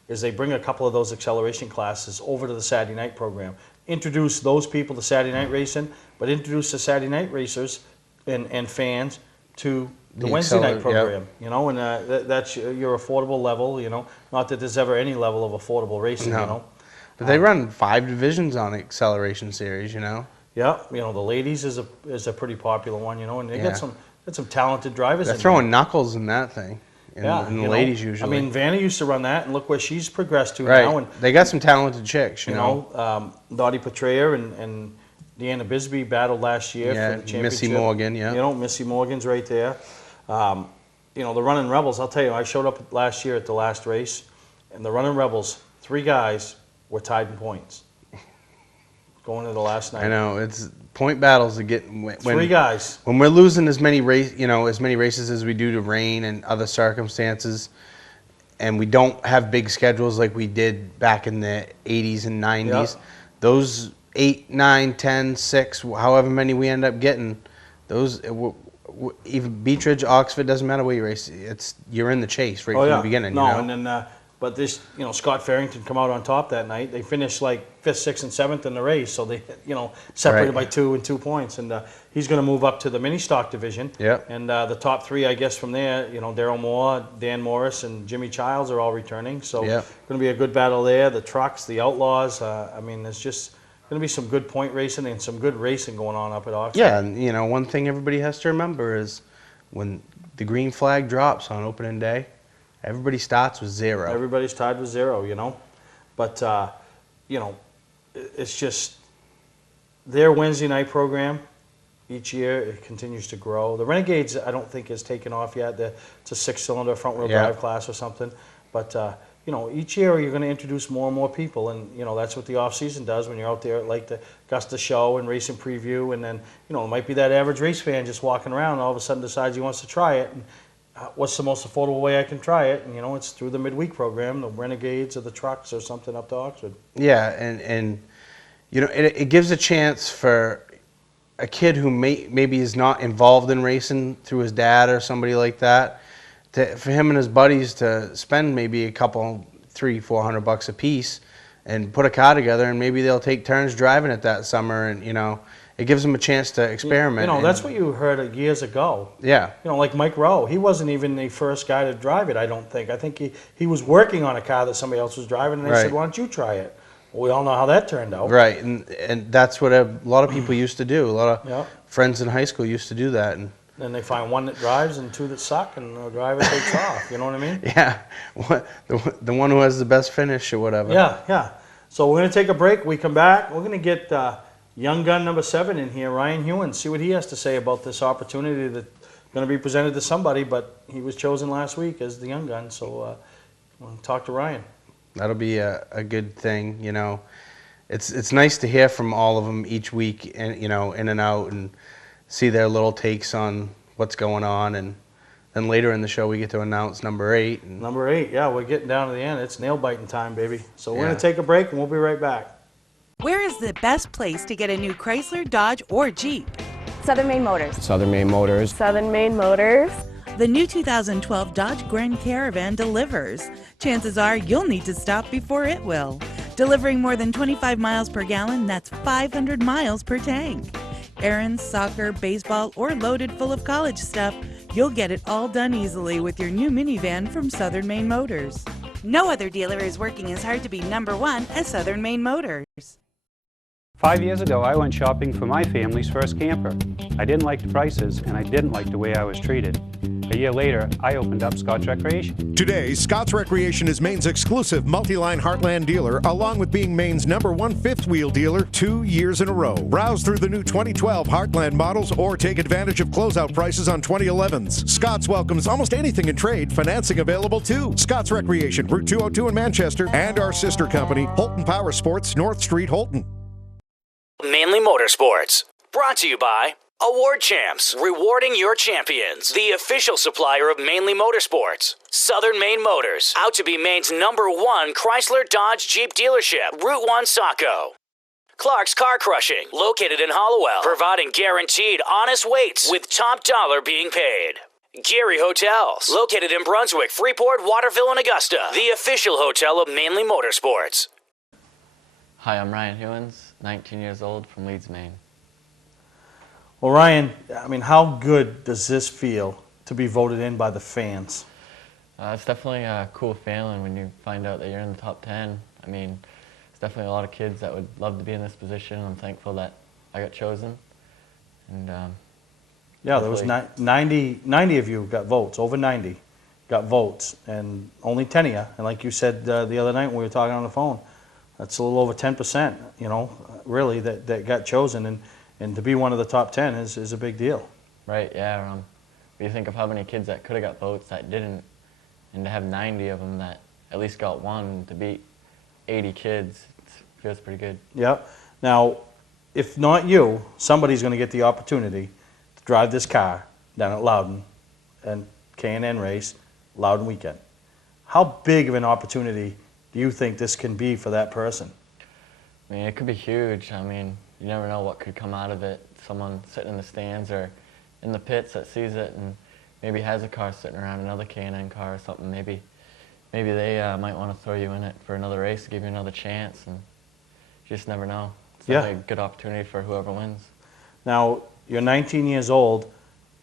is they bring a couple of those acceleration classes over to the Saturday night program. Introduce those people to Saturday night racing, but introduce the Saturday night racers and fans to the Wednesday night program. Yep. And that's your affordable level. Not that there's ever any level of affordable racing. No. But they run 5 divisions on the acceleration series. Yeah, the ladies is a pretty popular one. And they got some talented drivers. They're throwing knuckles in that thing. And the ladies usually. I mean, Vanna used to run that, and look where she's progressed to right. now. And they got some talented chicks, Dottie Petrea and Deanna Bisbee battled last year for the championship. Missy Morgan, yeah. Missy Morgan's right there. The Running Rebels, I'll tell you, I showed up last year at the last race, and the Running Rebels, 3 guys were tied in points going to the last night. I know, it's point battles to get when 3 guys. When we're losing as many races as we do to rain and other circumstances, and we don't have big schedules like we did back in the 80s and 90s, those 8, 9, 10, 6, however many we end up getting, those even Beechridge, Oxford, doesn't matter where you race, you're in the chase right from the beginning. No, and then but this, Scott Farrington come out on top that night. They finished like 5th, 6th, and 7th in the race, so they, separated by 2 and 2 points. And he's going to move up to the mini stock division. Yeah. And the top 3, I guess, from there, Daryl Moore, Dan Morris, and Jimmy Childs are all returning. So going to be a good battle there. The trucks, the Outlaws. There's just going to be some good point racing and some good racing going on up at Oxford. Yeah, and one thing everybody has to remember is when the green flag drops on opening day, everybody starts with 0. Everybody's tied with 0, But, it's just their Wednesday night program. Each year it continues to grow. The Renegades, I don't think, has taken off yet. It's a 6-cylinder front-wheel drive class or something. But, each year you're going to introduce more and more people. And, that's what the off-season does when you're out there at like the Augusta Show and Racing Preview. And then, it might be that average race fan just walking around and all of a sudden decides he wants to try it. And, what's the most affordable way I can try it? And, it's through the midweek program, the Renegades or the trucks or something up to Oxford. Yeah, and it gives a chance for a kid who maybe is not involved in racing through his dad or somebody like that, for him and his buddies to spend maybe a couple, $300-400 a piece and put a car together, and maybe they'll take turns driving it that summer, and it gives them a chance to experiment. That's what you heard years ago. Yeah. Like Mike Rowe, he wasn't even the first guy to drive it, I don't think. I think he was working on a car that somebody else was driving, and they said, why don't you try it? Well, we all know how that turned out. Right, and that's what a lot of people used to do. A lot of friends in high school used to do that. And then they find 1 that drives and 2 that suck, and the driver takes off. You know what I mean? Yeah, the one who has the best finish or whatever. Yeah. So we're going to take a break. We come back. We're going to get young gun number 7 in here, Ryan Hewins, see what he has to say about this opportunity that's going to be presented to somebody, but he was chosen last week as the young gun. So we'll talk to Ryan. That'll be a good thing, you know. It's nice to hear from all of them each week, and you know, in and out, and see their little takes on what's going on. And then later in the show, we get to announce number 8. And number 8, yeah, we're getting down to the end. It's nail biting time, baby. So we're going to take a break, and we'll be right back. Where is the best place to get a new Chrysler, Dodge, or Jeep? Southern Maine Motors. Southern Maine Motors. Southern Maine Motors. The new 2012 Dodge Grand Caravan delivers. Chances are you'll need to stop before it will. Delivering more than 25 miles per gallon, that's 500 miles per tank. Errands, soccer, baseball, or loaded full of college stuff, you'll get it all done easily with your new minivan from Southern Maine Motors. No other dealer is working as hard to be number 1 as Southern Maine Motors. 5 years ago, I went shopping for my family's first camper. I didn't like the prices, and I didn't like the way I was treated. A year later, I opened up Scott's Recreation. Today, Scott's Recreation is Maine's exclusive multi-line Heartland dealer, along with being Maine's #1 fifth-wheel dealer 2 years in a row. Browse through the new 2012 Heartland models or take advantage of closeout prices on 2011s. Scott's welcomes almost anything in trade, financing available too. Scott's Recreation, Route 202 in Manchester, and our sister company, Holton Power Sports, North Street, Holton. Mainly Motorsports, brought to you by Award Champs, rewarding your champions. The official supplier of Mainly Motorsports. Southern Maine Motors, out to be Maine's #1 Chrysler Dodge Jeep dealership. Route 1 Saco. Clark's Car Crushing, located in Hollowell, providing guaranteed honest weights with top dollar being paid. Gary Hotels, located in Brunswick, Freeport, Waterville, and Augusta. The official hotel of Mainly Motorsports. Hi, I'm Ryan Hewins, 19 years old, from Leeds, Maine. Well, Ryan, I mean, how good does this feel to be voted in by the fans? It's definitely a cool feeling when you find out that you're in the top 10. I mean, there's definitely a lot of kids that would love to be in this position. I'm thankful that I got chosen. And yeah, there was 90 of you got votes, over 90 got votes, and only 10 of you. And like you said the other night when we were talking on the phone, that's a little over 10%, you know, really, that got chosen. And to be one of the top 10 is a big deal. Right, yeah. When you think of how many kids that could have got votes that didn't, and to have 90 of them that at least got one, to beat 80 kids, it feels pretty good. Yeah. Now, if not you, somebody's going to get the opportunity to drive this car down at Loudon and K&N race, Loudon weekend. How big of an opportunity do you think this can be for that person? I mean, it could be huge. I mean, you never know what could come out of it. Someone sitting in the stands or in the pits that sees it and maybe has a car sitting around, another K&N car or something. Maybe they might want to throw you in it for another race, give you another chance, and you just never know. It's definitely a good opportunity for whoever wins. Now, you're 19 years old.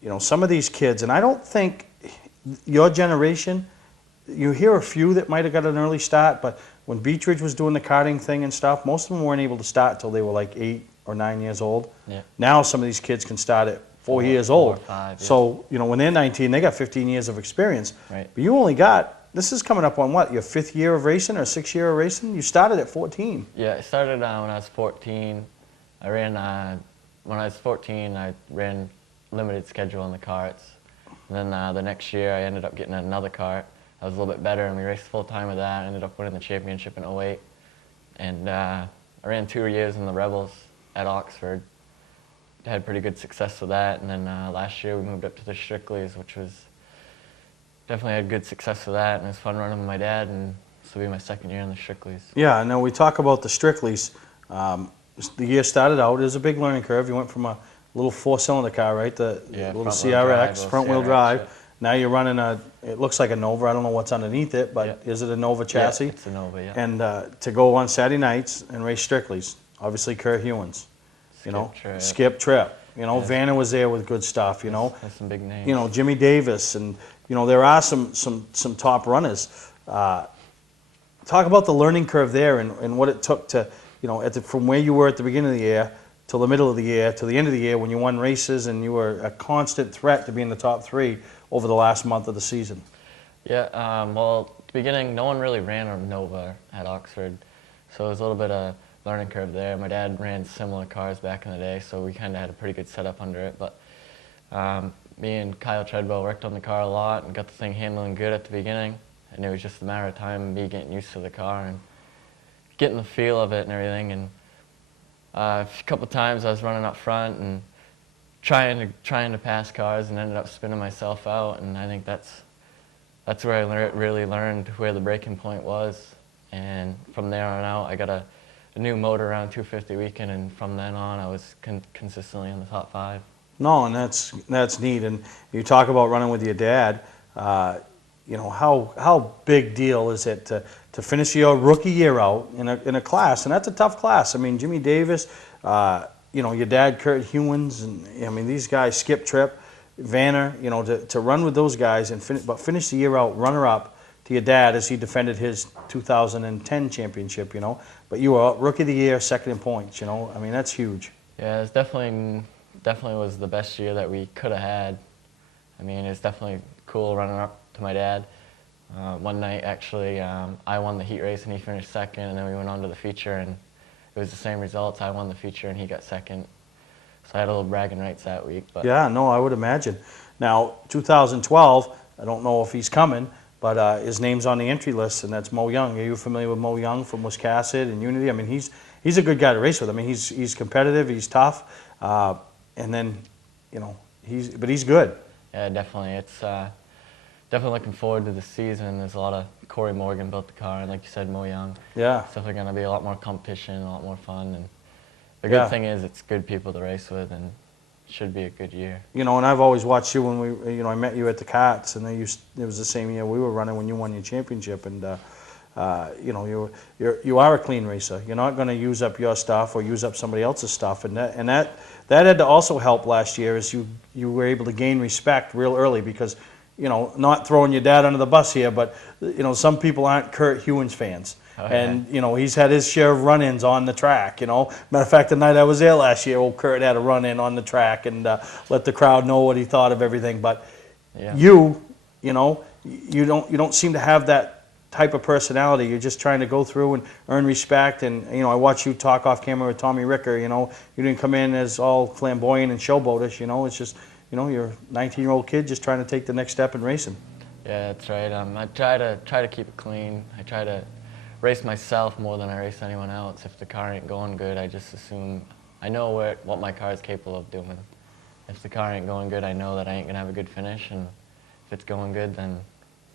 You know, some of these kids, and I don't think your generation, you hear a few that might have got an early start, but when Beech Ridge was doing the karting thing and stuff, most of them weren't able to start until they were like 8 or 9 years old. Yeah. Now some of these kids can start at 4 years old. 4 or 5, yeah. So, you know, when they're 19, they got 15 years of experience. Right. But you only got, this is coming up on what, your 5th year of racing or 6th year of racing? You started at 14. Yeah, I started when I was 14. I ran, when I was 14, I ran limited schedule in the karts. And then the next year I ended up getting another kart. I was a little bit better, and we raced full-time with that. I ended up winning the championship in 08. And I ran 2 years in the Rebels at Oxford. Had pretty good success with that. And then last year we moved up to the Strickleys, which was definitely had good success with that. And it was fun running with my dad, and this will be my 2nd year in the Strickleys. Yeah, I know we talk about the Strickleys. The year started out, it was a big learning curve. You went from a little 4-cylinder car, right? The little CRX, front-wheel drive. Yeah. Now you're running it looks like a Nova. I don't know what's underneath it, but is it a Nova chassis? Yeah, it's a Nova, yeah. And to go on Saturday nights and race Strickleys, obviously Kurt Hewins, Skip Tripp. You know, Vanna was there with good stuff, you know. That's some big names. You know, Jimmy Davis, and, you know, there are some top runners. Talk about the learning curve there and what it took to, you know, from where you were at the beginning of the year till the middle of the year, till the end of the year when you won races and you were a constant threat to be in the top 3 over the last month of the season. Yeah, well, at the beginning, no one really ran a Nova at Oxford. So it was a little bit of learning curve there. My dad ran similar cars back in the day, so we kind of had a pretty good setup under it. But me and Kyle Treadwell worked on the car a lot and got the thing handling good at the beginning. And it was just a matter of time, me getting used to the car and getting the feel of it and everything. And a couple times I was running up front and trying to pass cars and ended up spinning myself out. And I think that's where I really learned where the breaking point was. And from there on out, I got a new motor around 250 weekend, and from then on, I was consistently in the top 5. No, and that's neat. And you talk about running with your dad. You know, how big deal is it to finish your rookie year out in a class, and that's a tough class. I mean, Jimmy Davis, you know, your dad, Kurt Hewins, and I mean these guys, Skip Tripp, Vanner. You know, to run with those guys and finish the year out runner-up to your dad as he defended his 2010 championship. You know, but you were rookie of the year, second in points. You know, I mean that's huge. Yeah, it's definitely was the best year that we could have had. I mean, it's definitely cool running up to my dad. One night, actually, I won the heat race and he finished second, and then we went on to the feature, and it was the same results. I won the feature and he got second. So I had a little bragging rights that week. But yeah, no, I would imagine. Now, 2012, I don't know if he's coming, but his name's on the entry list, and that's Mo Young. Are you familiar with Mo Young from Wiscasset and Unity? I mean, he's a good guy to race with. I mean, he's competitive, he's tough, and then, you know, he's good. Yeah, definitely. It's definitely looking forward to the season. There's a lot of Corey Morgan built the car, and like you said, Mo Young. Yeah. It's definitely going to be a lot more competition, a lot more fun, and the good thing is it's good people to race with, and it should be a good year. You know, and I've always watched you when I met you at the Carts, and it was the same year we were running when you won your championship, and you know, you are a clean racer. You're not going to use up your stuff or use up somebody else's stuff, and that had to also help last year, as you were able to gain respect real early, because, you know, not throwing your dad under the bus here, but, you know, some people aren't Kurt Hewins fans. Oh, and, you know, he's had his share of run-ins on the track, you know. Matter of fact, the night I was there last year, old Kurt had a run-in on the track and let the crowd know what he thought of everything. But you know, you don't seem to have that type of personality. You're just trying to go through and earn respect. And, you know, I watch you talk off camera with Tommy Ricker, you know. You didn't come in as all flamboyant and showboatish, you know. It's just, you know, you're a 19-year-old kid just trying to take the next step in racing. Yeah, that's right. I try to keep it clean. I try to race myself more than I race anyone else. If the car ain't going good, I just assume I know what my car is capable of doing. If the car ain't going good, I know that I ain't gonna have a good finish, and if it's going good, then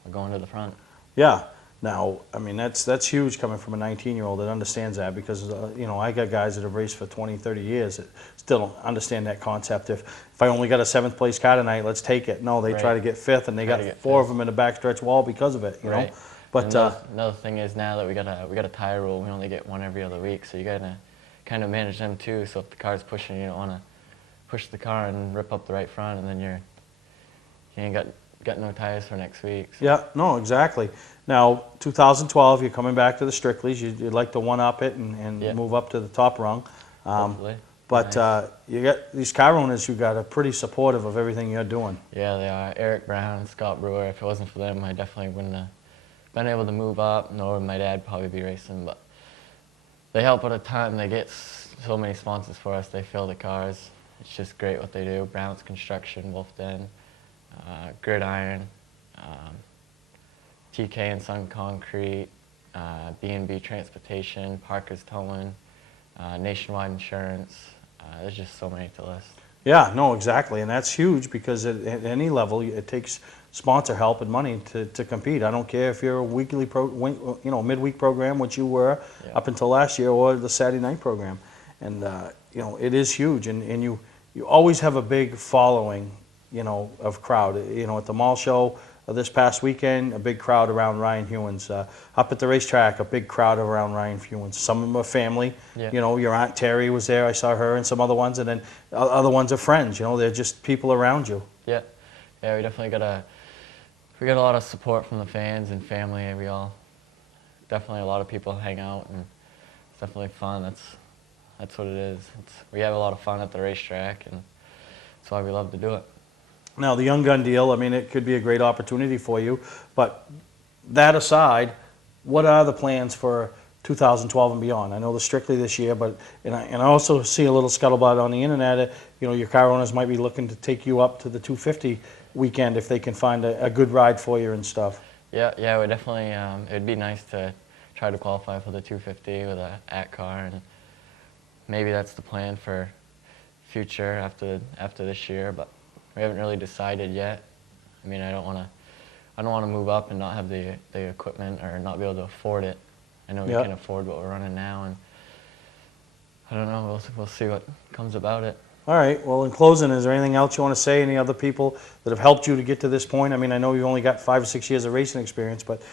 we're going to the front. Yeah. Now, I mean, that's huge coming from a 19-year-old that understands that, because, you know, I got guys that have raced for 20, 30 years that still don't understand that concept. If I only got a 7th place car tonight, let's take it. No, they try to get 5th, and they got 4 of them in the backstretch wall because of it, you know. But another thing is, now that we got a tire rule, we only get one every other week, so you gotta kind of manage them too. So if the car's pushing, you don't want to push the car and rip up the right front, and then you ain't got no tires for next week. So. Yeah, no, exactly. Now, 2012, you're coming back to the Strickleys. You'd like to one-up it and move up to the top rung. Hopefully. But you got these car owners who got pretty supportive of everything you're doing. Yeah, they are. Eric Brown, Scott Brewer. If it wasn't for them, I definitely wouldn't have been able to move up, nor would my dad probably be racing. But they help at a ton. They get so many sponsors for us. They fill the cars. It's just great what they do. Brown's Construction, Wolf Den, Gridiron, TK and Sun Concrete, B&B Transportation, Parker's Towing, Nationwide Insurance. There's just so many to list. Yeah, no, exactly, and that's huge, because at any level it takes sponsor help and money to compete. I don't care if you're a weekly midweek program, which you were up until last year, or the Saturday night program, and you know, it is huge, and you always have a big following, you know, of crowd. You know, at the mall show this past weekend, a big crowd around Ryan Hewins. Up at the racetrack, a big crowd around Ryan Hewins. Some of them are family. Yeah. You know, your Aunt Terry was there. I saw her, and some other ones, and then other ones are friends. You know, they're just people around you. Yeah, yeah, we definitely got a lot of support from the fans and family. We all definitely, a lot of people hang out, and it's definitely fun. That's what it is. We have a lot of fun at the racetrack, and that's why we love to do it. Now, the Young Gun deal, I mean, it could be a great opportunity for you, but that aside, what are the plans for 2012 and beyond. I know the strictly this year, but and I also see a little scuttlebutt on the internet. Your car owners might be looking to take you up to the 250 weekend if they can find a good ride for you and stuff. Yeah, we definitely. It'd be nice to try to qualify for the 250 with a AT car, and maybe that's the plan for future after this year. But we haven't really decided yet. I mean, I don't want to move up and not have the equipment or not be able to afford it. I know we can afford what we're running now, and I don't know. We'll see what comes about it. All right. Well, in closing, is there anything else you want to say? Any other people that have helped you to get to this point? I mean, I know you've only got 5 or 6 years of racing experience, but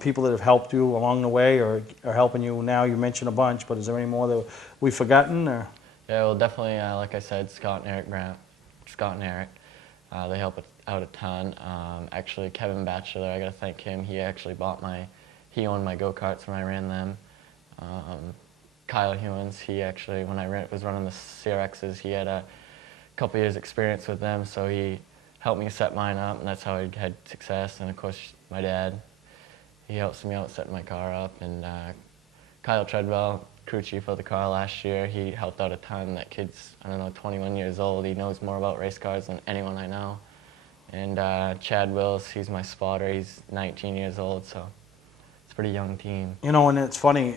people that have helped you along the way or are helping you now. You mentioned a bunch, but is there any more that we've forgotten? Or? Yeah, well, definitely. Like I said, Scott and Eric, they help out a ton. Actually, Kevin Batchelor, I got to thank him. He actually he owned my go-karts when I ran them. Kyle Hewins, he actually, when I was running the CRXs, he had a couple years experience with them, so he helped me set mine up, and that's how I had success. And of course, my dad, he helps me out setting my car up. And Kyle Treadwell, crew chief of the car last year, he helped out a ton. That kid's, 21 years old. He knows more about race cars than anyone I know. And Chad Wills, he's my spotter. He's 19 years old, so it's a pretty young team. And it's funny,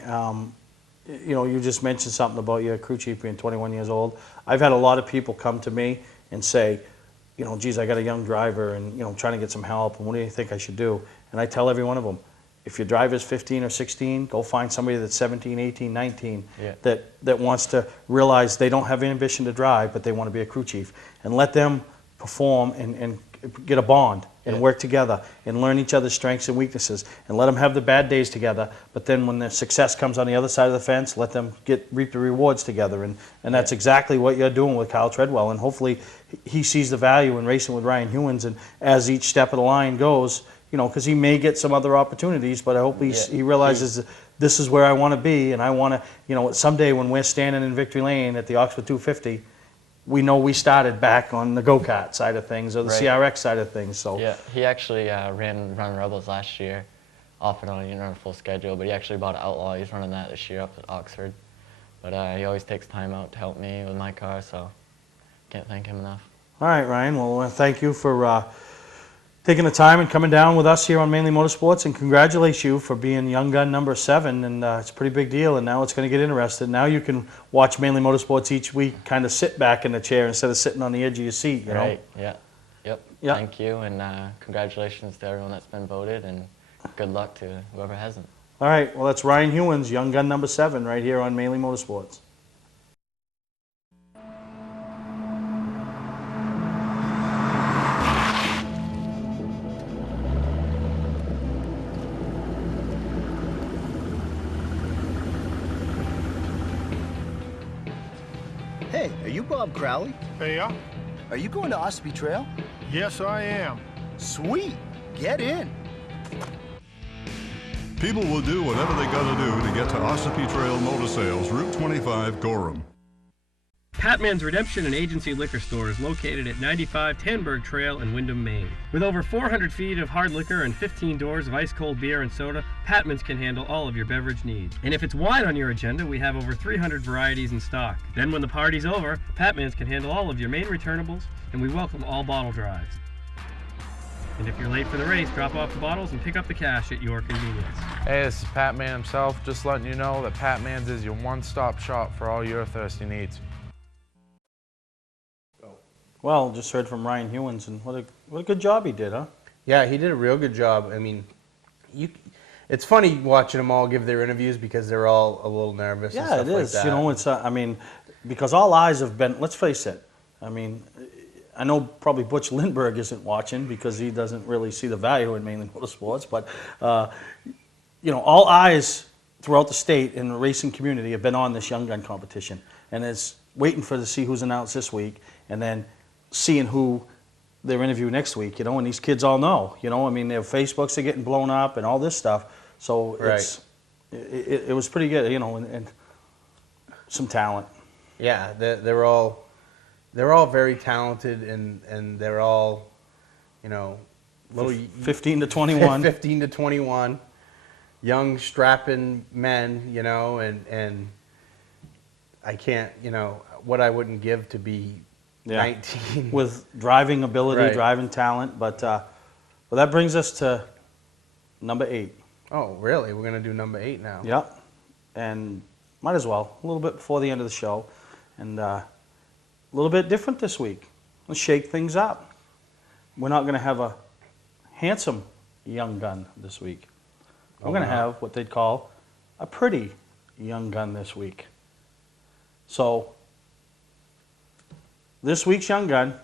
you just mentioned something about your crew chief being 21 years old. I've had a lot of people come to me and say, geez, I got a young driver and, trying to get some help, and what do you think I should do? And I tell every one of them, if your driver's 15 or 16, go find somebody that's 17, 18, 19 that wants to realize they don't have ambition to drive, but they want to be a crew chief. And let them perform and get a bond and work together and learn each other's strengths and weaknesses, and let them have the bad days together, but then when the success comes on the other side of the fence, let them reap the rewards together. And that's exactly what you're doing with Kyle Treadwell, and hopefully he sees the value in racing with Ryan Hewins, and as each step of the line goes, because he may get some other opportunities, but I hope he realizes this is where I want to be, and I want to, someday when we're standing in Victory Lane at the Oxford 250, we know we started back on the go-kart side of things or the CRX side of things. So yeah, he actually ran Run Rebels last year, off and on. He didn't run a full schedule, but he actually bought an Outlaw. He's running that this year up at Oxford. But he always takes time out to help me with my car, so can't thank him enough. All right, Ryan. Well, thank you for taking the time and coming down with us here on Mainly Motorsports, and congratulate you for being Young Gun number 7, and it's a pretty big deal, and now it's going to get interesting. Now you can watch Mainly Motorsports each week, kind of sit back in the chair instead of sitting on the edge of your seat, you know? Right, yeah. Yep, thank you, and congratulations to everyone that's been voted, and good luck to whoever hasn't. All right, well, that's Ryan Hewins, Young Gun number 7, right here on Mainly Motorsports. Hey, are you Bob Crowley? Hey, yeah. Are you going to Ossipee Trail? Yes, I am. Sweet. Get in. People will do whatever they gotta do to get to Ossipee Trail Motor Sales, Route 25, Gorham. Patman's Redemption and Agency Liquor Store is located at 95 Tanberg Trail in Windham, Maine. With over 400 feet of hard liquor and 15 doors of ice-cold beer and soda, Patman's can handle all of your beverage needs. And if it's wine on your agenda, we have over 300 varieties in stock. Then when the party's over, Patman's can handle all of your main returnables, and we welcome all bottle drives. And if you're late for the race, drop off the bottles and pick up the cash at your convenience. Hey, this is Pat Man himself, just letting you know that Pat Man's is your one-stop shop for all your thirsty needs. Well, just heard from Ryan Hewins, and what a good job he did, huh? Yeah, he did a real good job. I mean, it's funny watching them all give their interviews because they're all a little nervous and stuff it is. like that. It's I mean, because all eyes have been, let's face it, I mean, I know probably Butch Lindbergh isn't watching because he doesn't really see the value in Mainly Motorsports, but, all eyes throughout the state and the racing community have been on this Young Gun competition, and it's waiting to see who's announced this week, and then seeing who they're interviewing next week, and these kids all know, I mean, their Facebooks are getting blown up and all this stuff, so it was pretty good, and some talent. Yeah, they're all very talented, and they're all, little 15 to 21. 15 to 21. young strapping men, you know, and I can't, you know, what I wouldn't give to be 19. With driving ability, Right. driving talent, but well, that brings us to number 8. Oh, really? We're going to do number 8 now. Yep, and might as well, a little bit before the end of the show, and a little bit different this week. Let's shake things up. We're not going to have a handsome young gun this week. We're going to have what they'd call a pretty young gun this week. So, this week's young gun,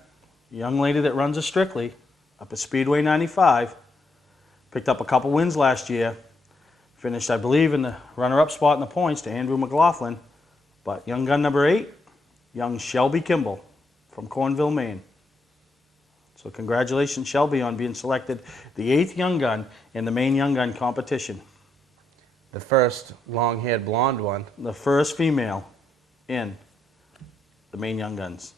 a young lady that runs a Strictly up at Speedway 95, picked up a couple wins last year, finished, I believe, in the runner-up spot in the points to Andrew McLaughlin. But young gun number 8, young Shelby Kimball from Cornville, Maine. So congratulations, Shelby, on being selected the 8th young gun in the Maine Young Gun competition. The first long-haired blonde one. The first female in the Maine Young Guns.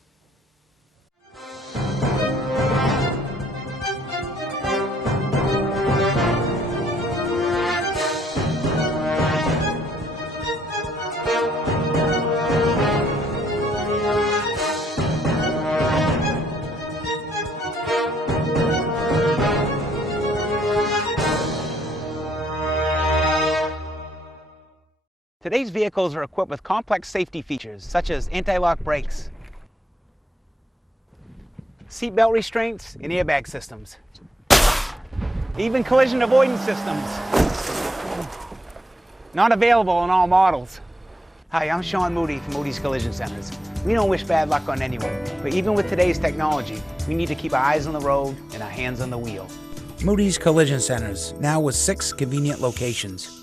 Today's vehicles are equipped with complex safety features such as anti-lock brakes, seatbelt restraints, and airbag systems. Even collision avoidance systems. Not available on all models. Hi, I'm Sean Moody from Moody's Collision Centers. We don't wish bad luck on anyone, but even with today's technology, we need to keep our eyes on the road and our hands on the wheel. Moody's Collision Centers, now with 6 convenient locations.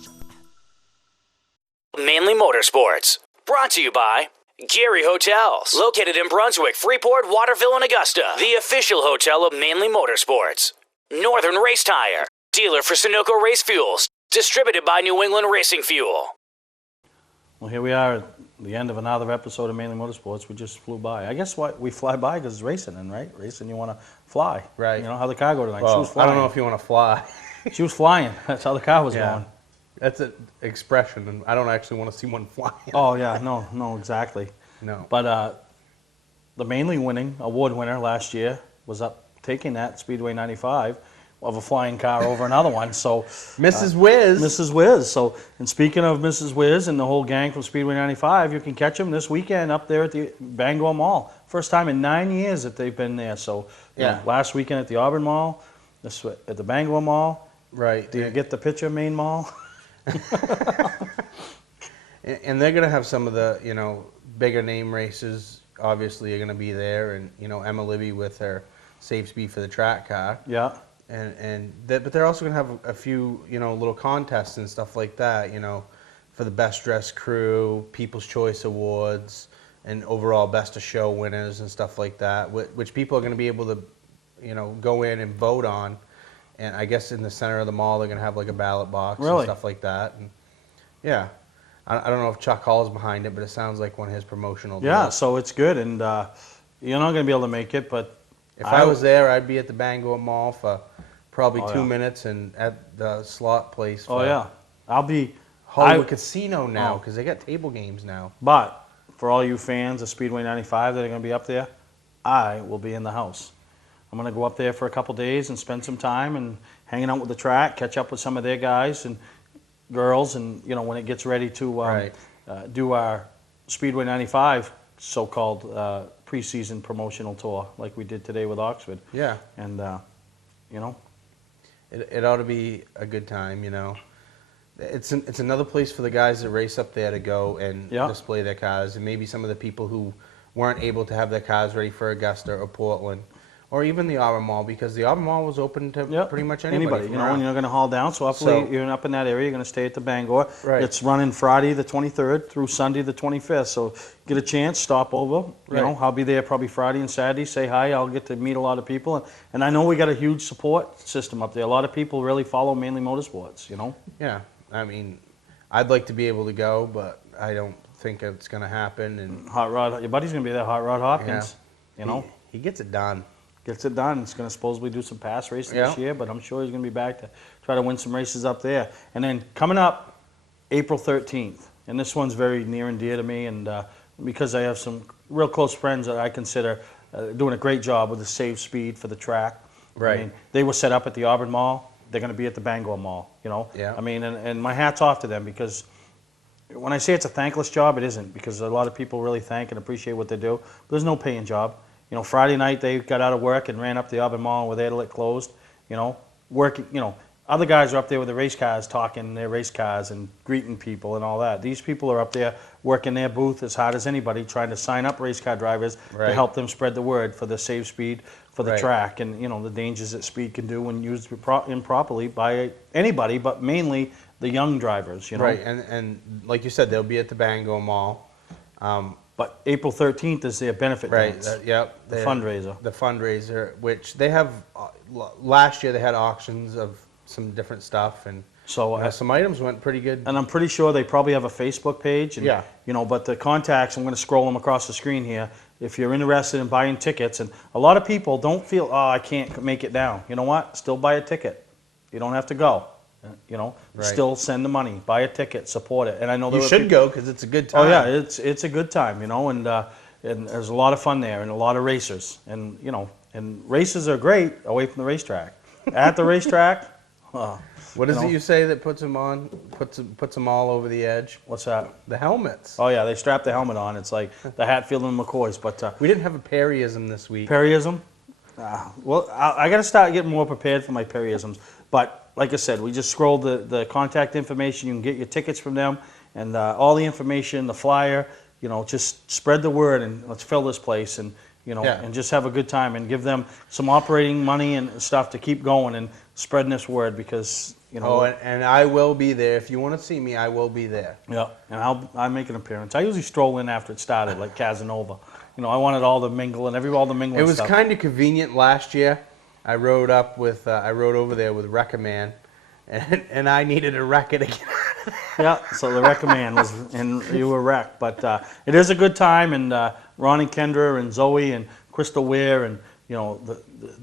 Mainely Motorsports, brought to you by Gary Hotels, located in Brunswick, Freeport, Waterville, and Augusta, the official hotel of Mainely Motorsports. Northern Race Tire, dealer for Sunoco Race Fuels, distributed by New England Racing Fuel. Well, here we are at the end of another episode of Mainly Motorsports. We just flew by. I guess what we fly by because it's racing, and right? Racing, you want to fly. Right. You know how the car go tonight. Well, She was flying. I don't know if you want to fly. She was flying. That's how the car was going. That's an expression, and I don't actually want to see one flying. Oh, yeah. No, exactly. No. But the Mainly award winner last year was up taking that Speedway 95 of a flying car over another one. So Mrs. Whiz. Mrs. Whiz. So, and speaking of Mrs. Whiz and the whole gang from Speedway 95, you can catch them this weekend up there at the Bangor Mall. First time in 9 years that they've been there. So, you know, last weekend at the Auburn Mall, this at the Bangor Mall. Right. Do you get the picture, Maine Mall? And they're going to have some of the, you know, bigger name races, obviously, are going to be there. And, you know, Emma Libby with her Safe Speed for the Track car. Yeah. But they're also going to have a few, you know, little contests and stuff like that, you know, for the Best Dressed Crew, People's Choice Awards, and overall Best of Show winners and stuff like that, which people are going to be able to, you know, go in and vote on. And I guess in the center of the mall, they're going to have like a ballot box and stuff like that. And yeah. I don't know if Chuck Hall's behind it, but it sounds like one of his promotional deals. Yeah, so it's good. And you're not going to be able to make it, but if I was there, I'd be at the Bangor Mall for probably 2 yeah. minutes and at the slot place. Oh, yeah. I'll be Hollywood Casino now because they got table games now. But for all you fans of Speedway 95 that are going to be up there, I will be in the house. I'm going to go up there for a couple days and spend some time and hanging out with the track, catch up with some of their guys and girls, and you know when it gets ready to do our Speedway 95 so-called preseason promotional tour like we did today with Oxford. Yeah. And you know, it ought to be a good time. You know, it's another place for the guys that race up there to go and display their cars, and maybe some of the people who weren't able to have their cars ready for Augusta or Portland. Or even the Auburn Mall, because the Auburn Mall was open to pretty much anybody. You know, and you're going to haul down. So hopefully you're up in that area. You're going to stay at the Bangor. Right. It's running Friday the 23rd through Sunday the 25th. So get a chance, stop over. You know, I'll be there probably Friday and Saturday. Say hi. I'll get to meet a lot of people. And I know we got a huge support system up there. A lot of people really follow Mainly Motorsports, you know. Yeah. I mean, I'd like to be able to go, but I don't think it's going to happen. And Hot Rod, your buddy's going to be there, Hot Rod Hopkins. Yeah. You know. He gets it done. gets it done. He's going to supposedly do some pass racing this year, but I'm sure he's going to be back to try to win some races up there. And then coming up, April 13th, and this one's very near and dear to me, and because I have some real close friends that I consider doing a great job with the save speed for the track. Right. I mean, they were set up at the Auburn Mall. They're going to be at the Bangor Mall, you know? Yeah. I mean, and my hat's off to them, because when I say it's a thankless job, it isn't, because a lot of people really thank and appreciate what they do. But there's no paying job. You know, Friday night they got out of work and ran up the Auburn Mall and were there till it closed. You know, working. You know, other guys are up there with the race cars talking their race cars and greeting people and all that. These people are up there working their booth as hard as anybody, trying to sign up race car drivers to help them spread the word for the safe speed for the track, and you know the dangers that speed can do when used improperly by anybody, but mainly the young drivers. You know. Right, and like you said, they'll be at the Bangor Mall. But April 13th is their benefit dance. The fundraiser. The fundraiser, which they have, last year they had auctions of some different stuff, and so some items went pretty good. And I'm pretty sure they probably have a Facebook page. And, you know, but the contacts, I'm going to scroll them across the screen here. If you're interested in buying tickets, and a lot of people don't feel, oh, I can't make it down. You know what? Still buy a ticket. You don't have to go. You know, still send the money, buy a ticket, support it. And I know you should go because it's a good time. Oh yeah, it's a good time, you know, and there's a lot of fun there and a lot of racers, and you know, and races are great away from the racetrack. At the racetrack, what is it you say that puts them on, puts them all over the edge? What's that? The helmets. Oh yeah, they strap the helmet on. It's like the Hatfield and McCoys. But we didn't have a Perryism this week. Perryism? Well, I got to start getting more prepared for my Perryisms. But like I said, we just scrolled the contact information. You can get your tickets from them, and all the information, the flyer. You know, just spread the word, and let's fill this place, and you know, and just have a good time, and give them some operating money and stuff to keep going and spreading this word, because you know. Oh, and I will be there. If you want to see me, I will be there. Yeah, and I'll make an appearance. I usually stroll in after it started, like Casanova. You know, I wanted all the mingle and all the mingling. It was stuff. kind of convenient last year. I rode over there with Wreck-A-Man, and I needed a wrecker to get out of there. Yeah, so the Wreck-A-Man was, and you were wrecked. But it is a good time, and Ron and Kendra and Zoe and Crystal Ware and you know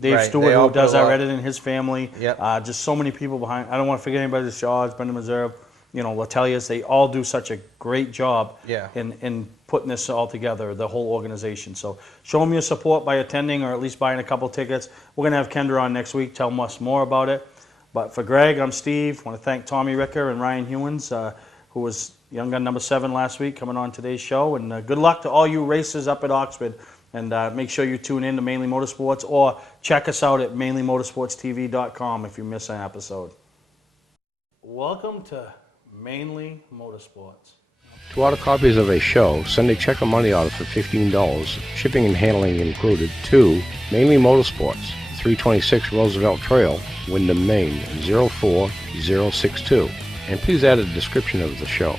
Dave Stewart, who does our editing, his family. Yep. Just so many people behind. I don't want to forget anybody. The Shaws, Brendan Meserve, you know, Latelias. They all do such a great job in putting this all together, the whole organization. So show them your support by attending, or at least buying a couple tickets. We're going to have Kendra on next week, tell us more about it. But for Greg, I'm Steve. I want to thank Tommy Ricker and Ryan Hewins, who was Young Gun number 7 last week, coming on today's show. And good luck to all you racers up at Oxford. And make sure you tune in to Mainly Motorsports, or check us out at mainlymotorsportstv.com if you miss an episode. Welcome to Mainly Motorsports. To order copies of a show, send a check or money order for $15, shipping and handling included, to Mainely Motorsports, 326 Roosevelt Trail, Windham, Maine, 04062. And please add a description of the show.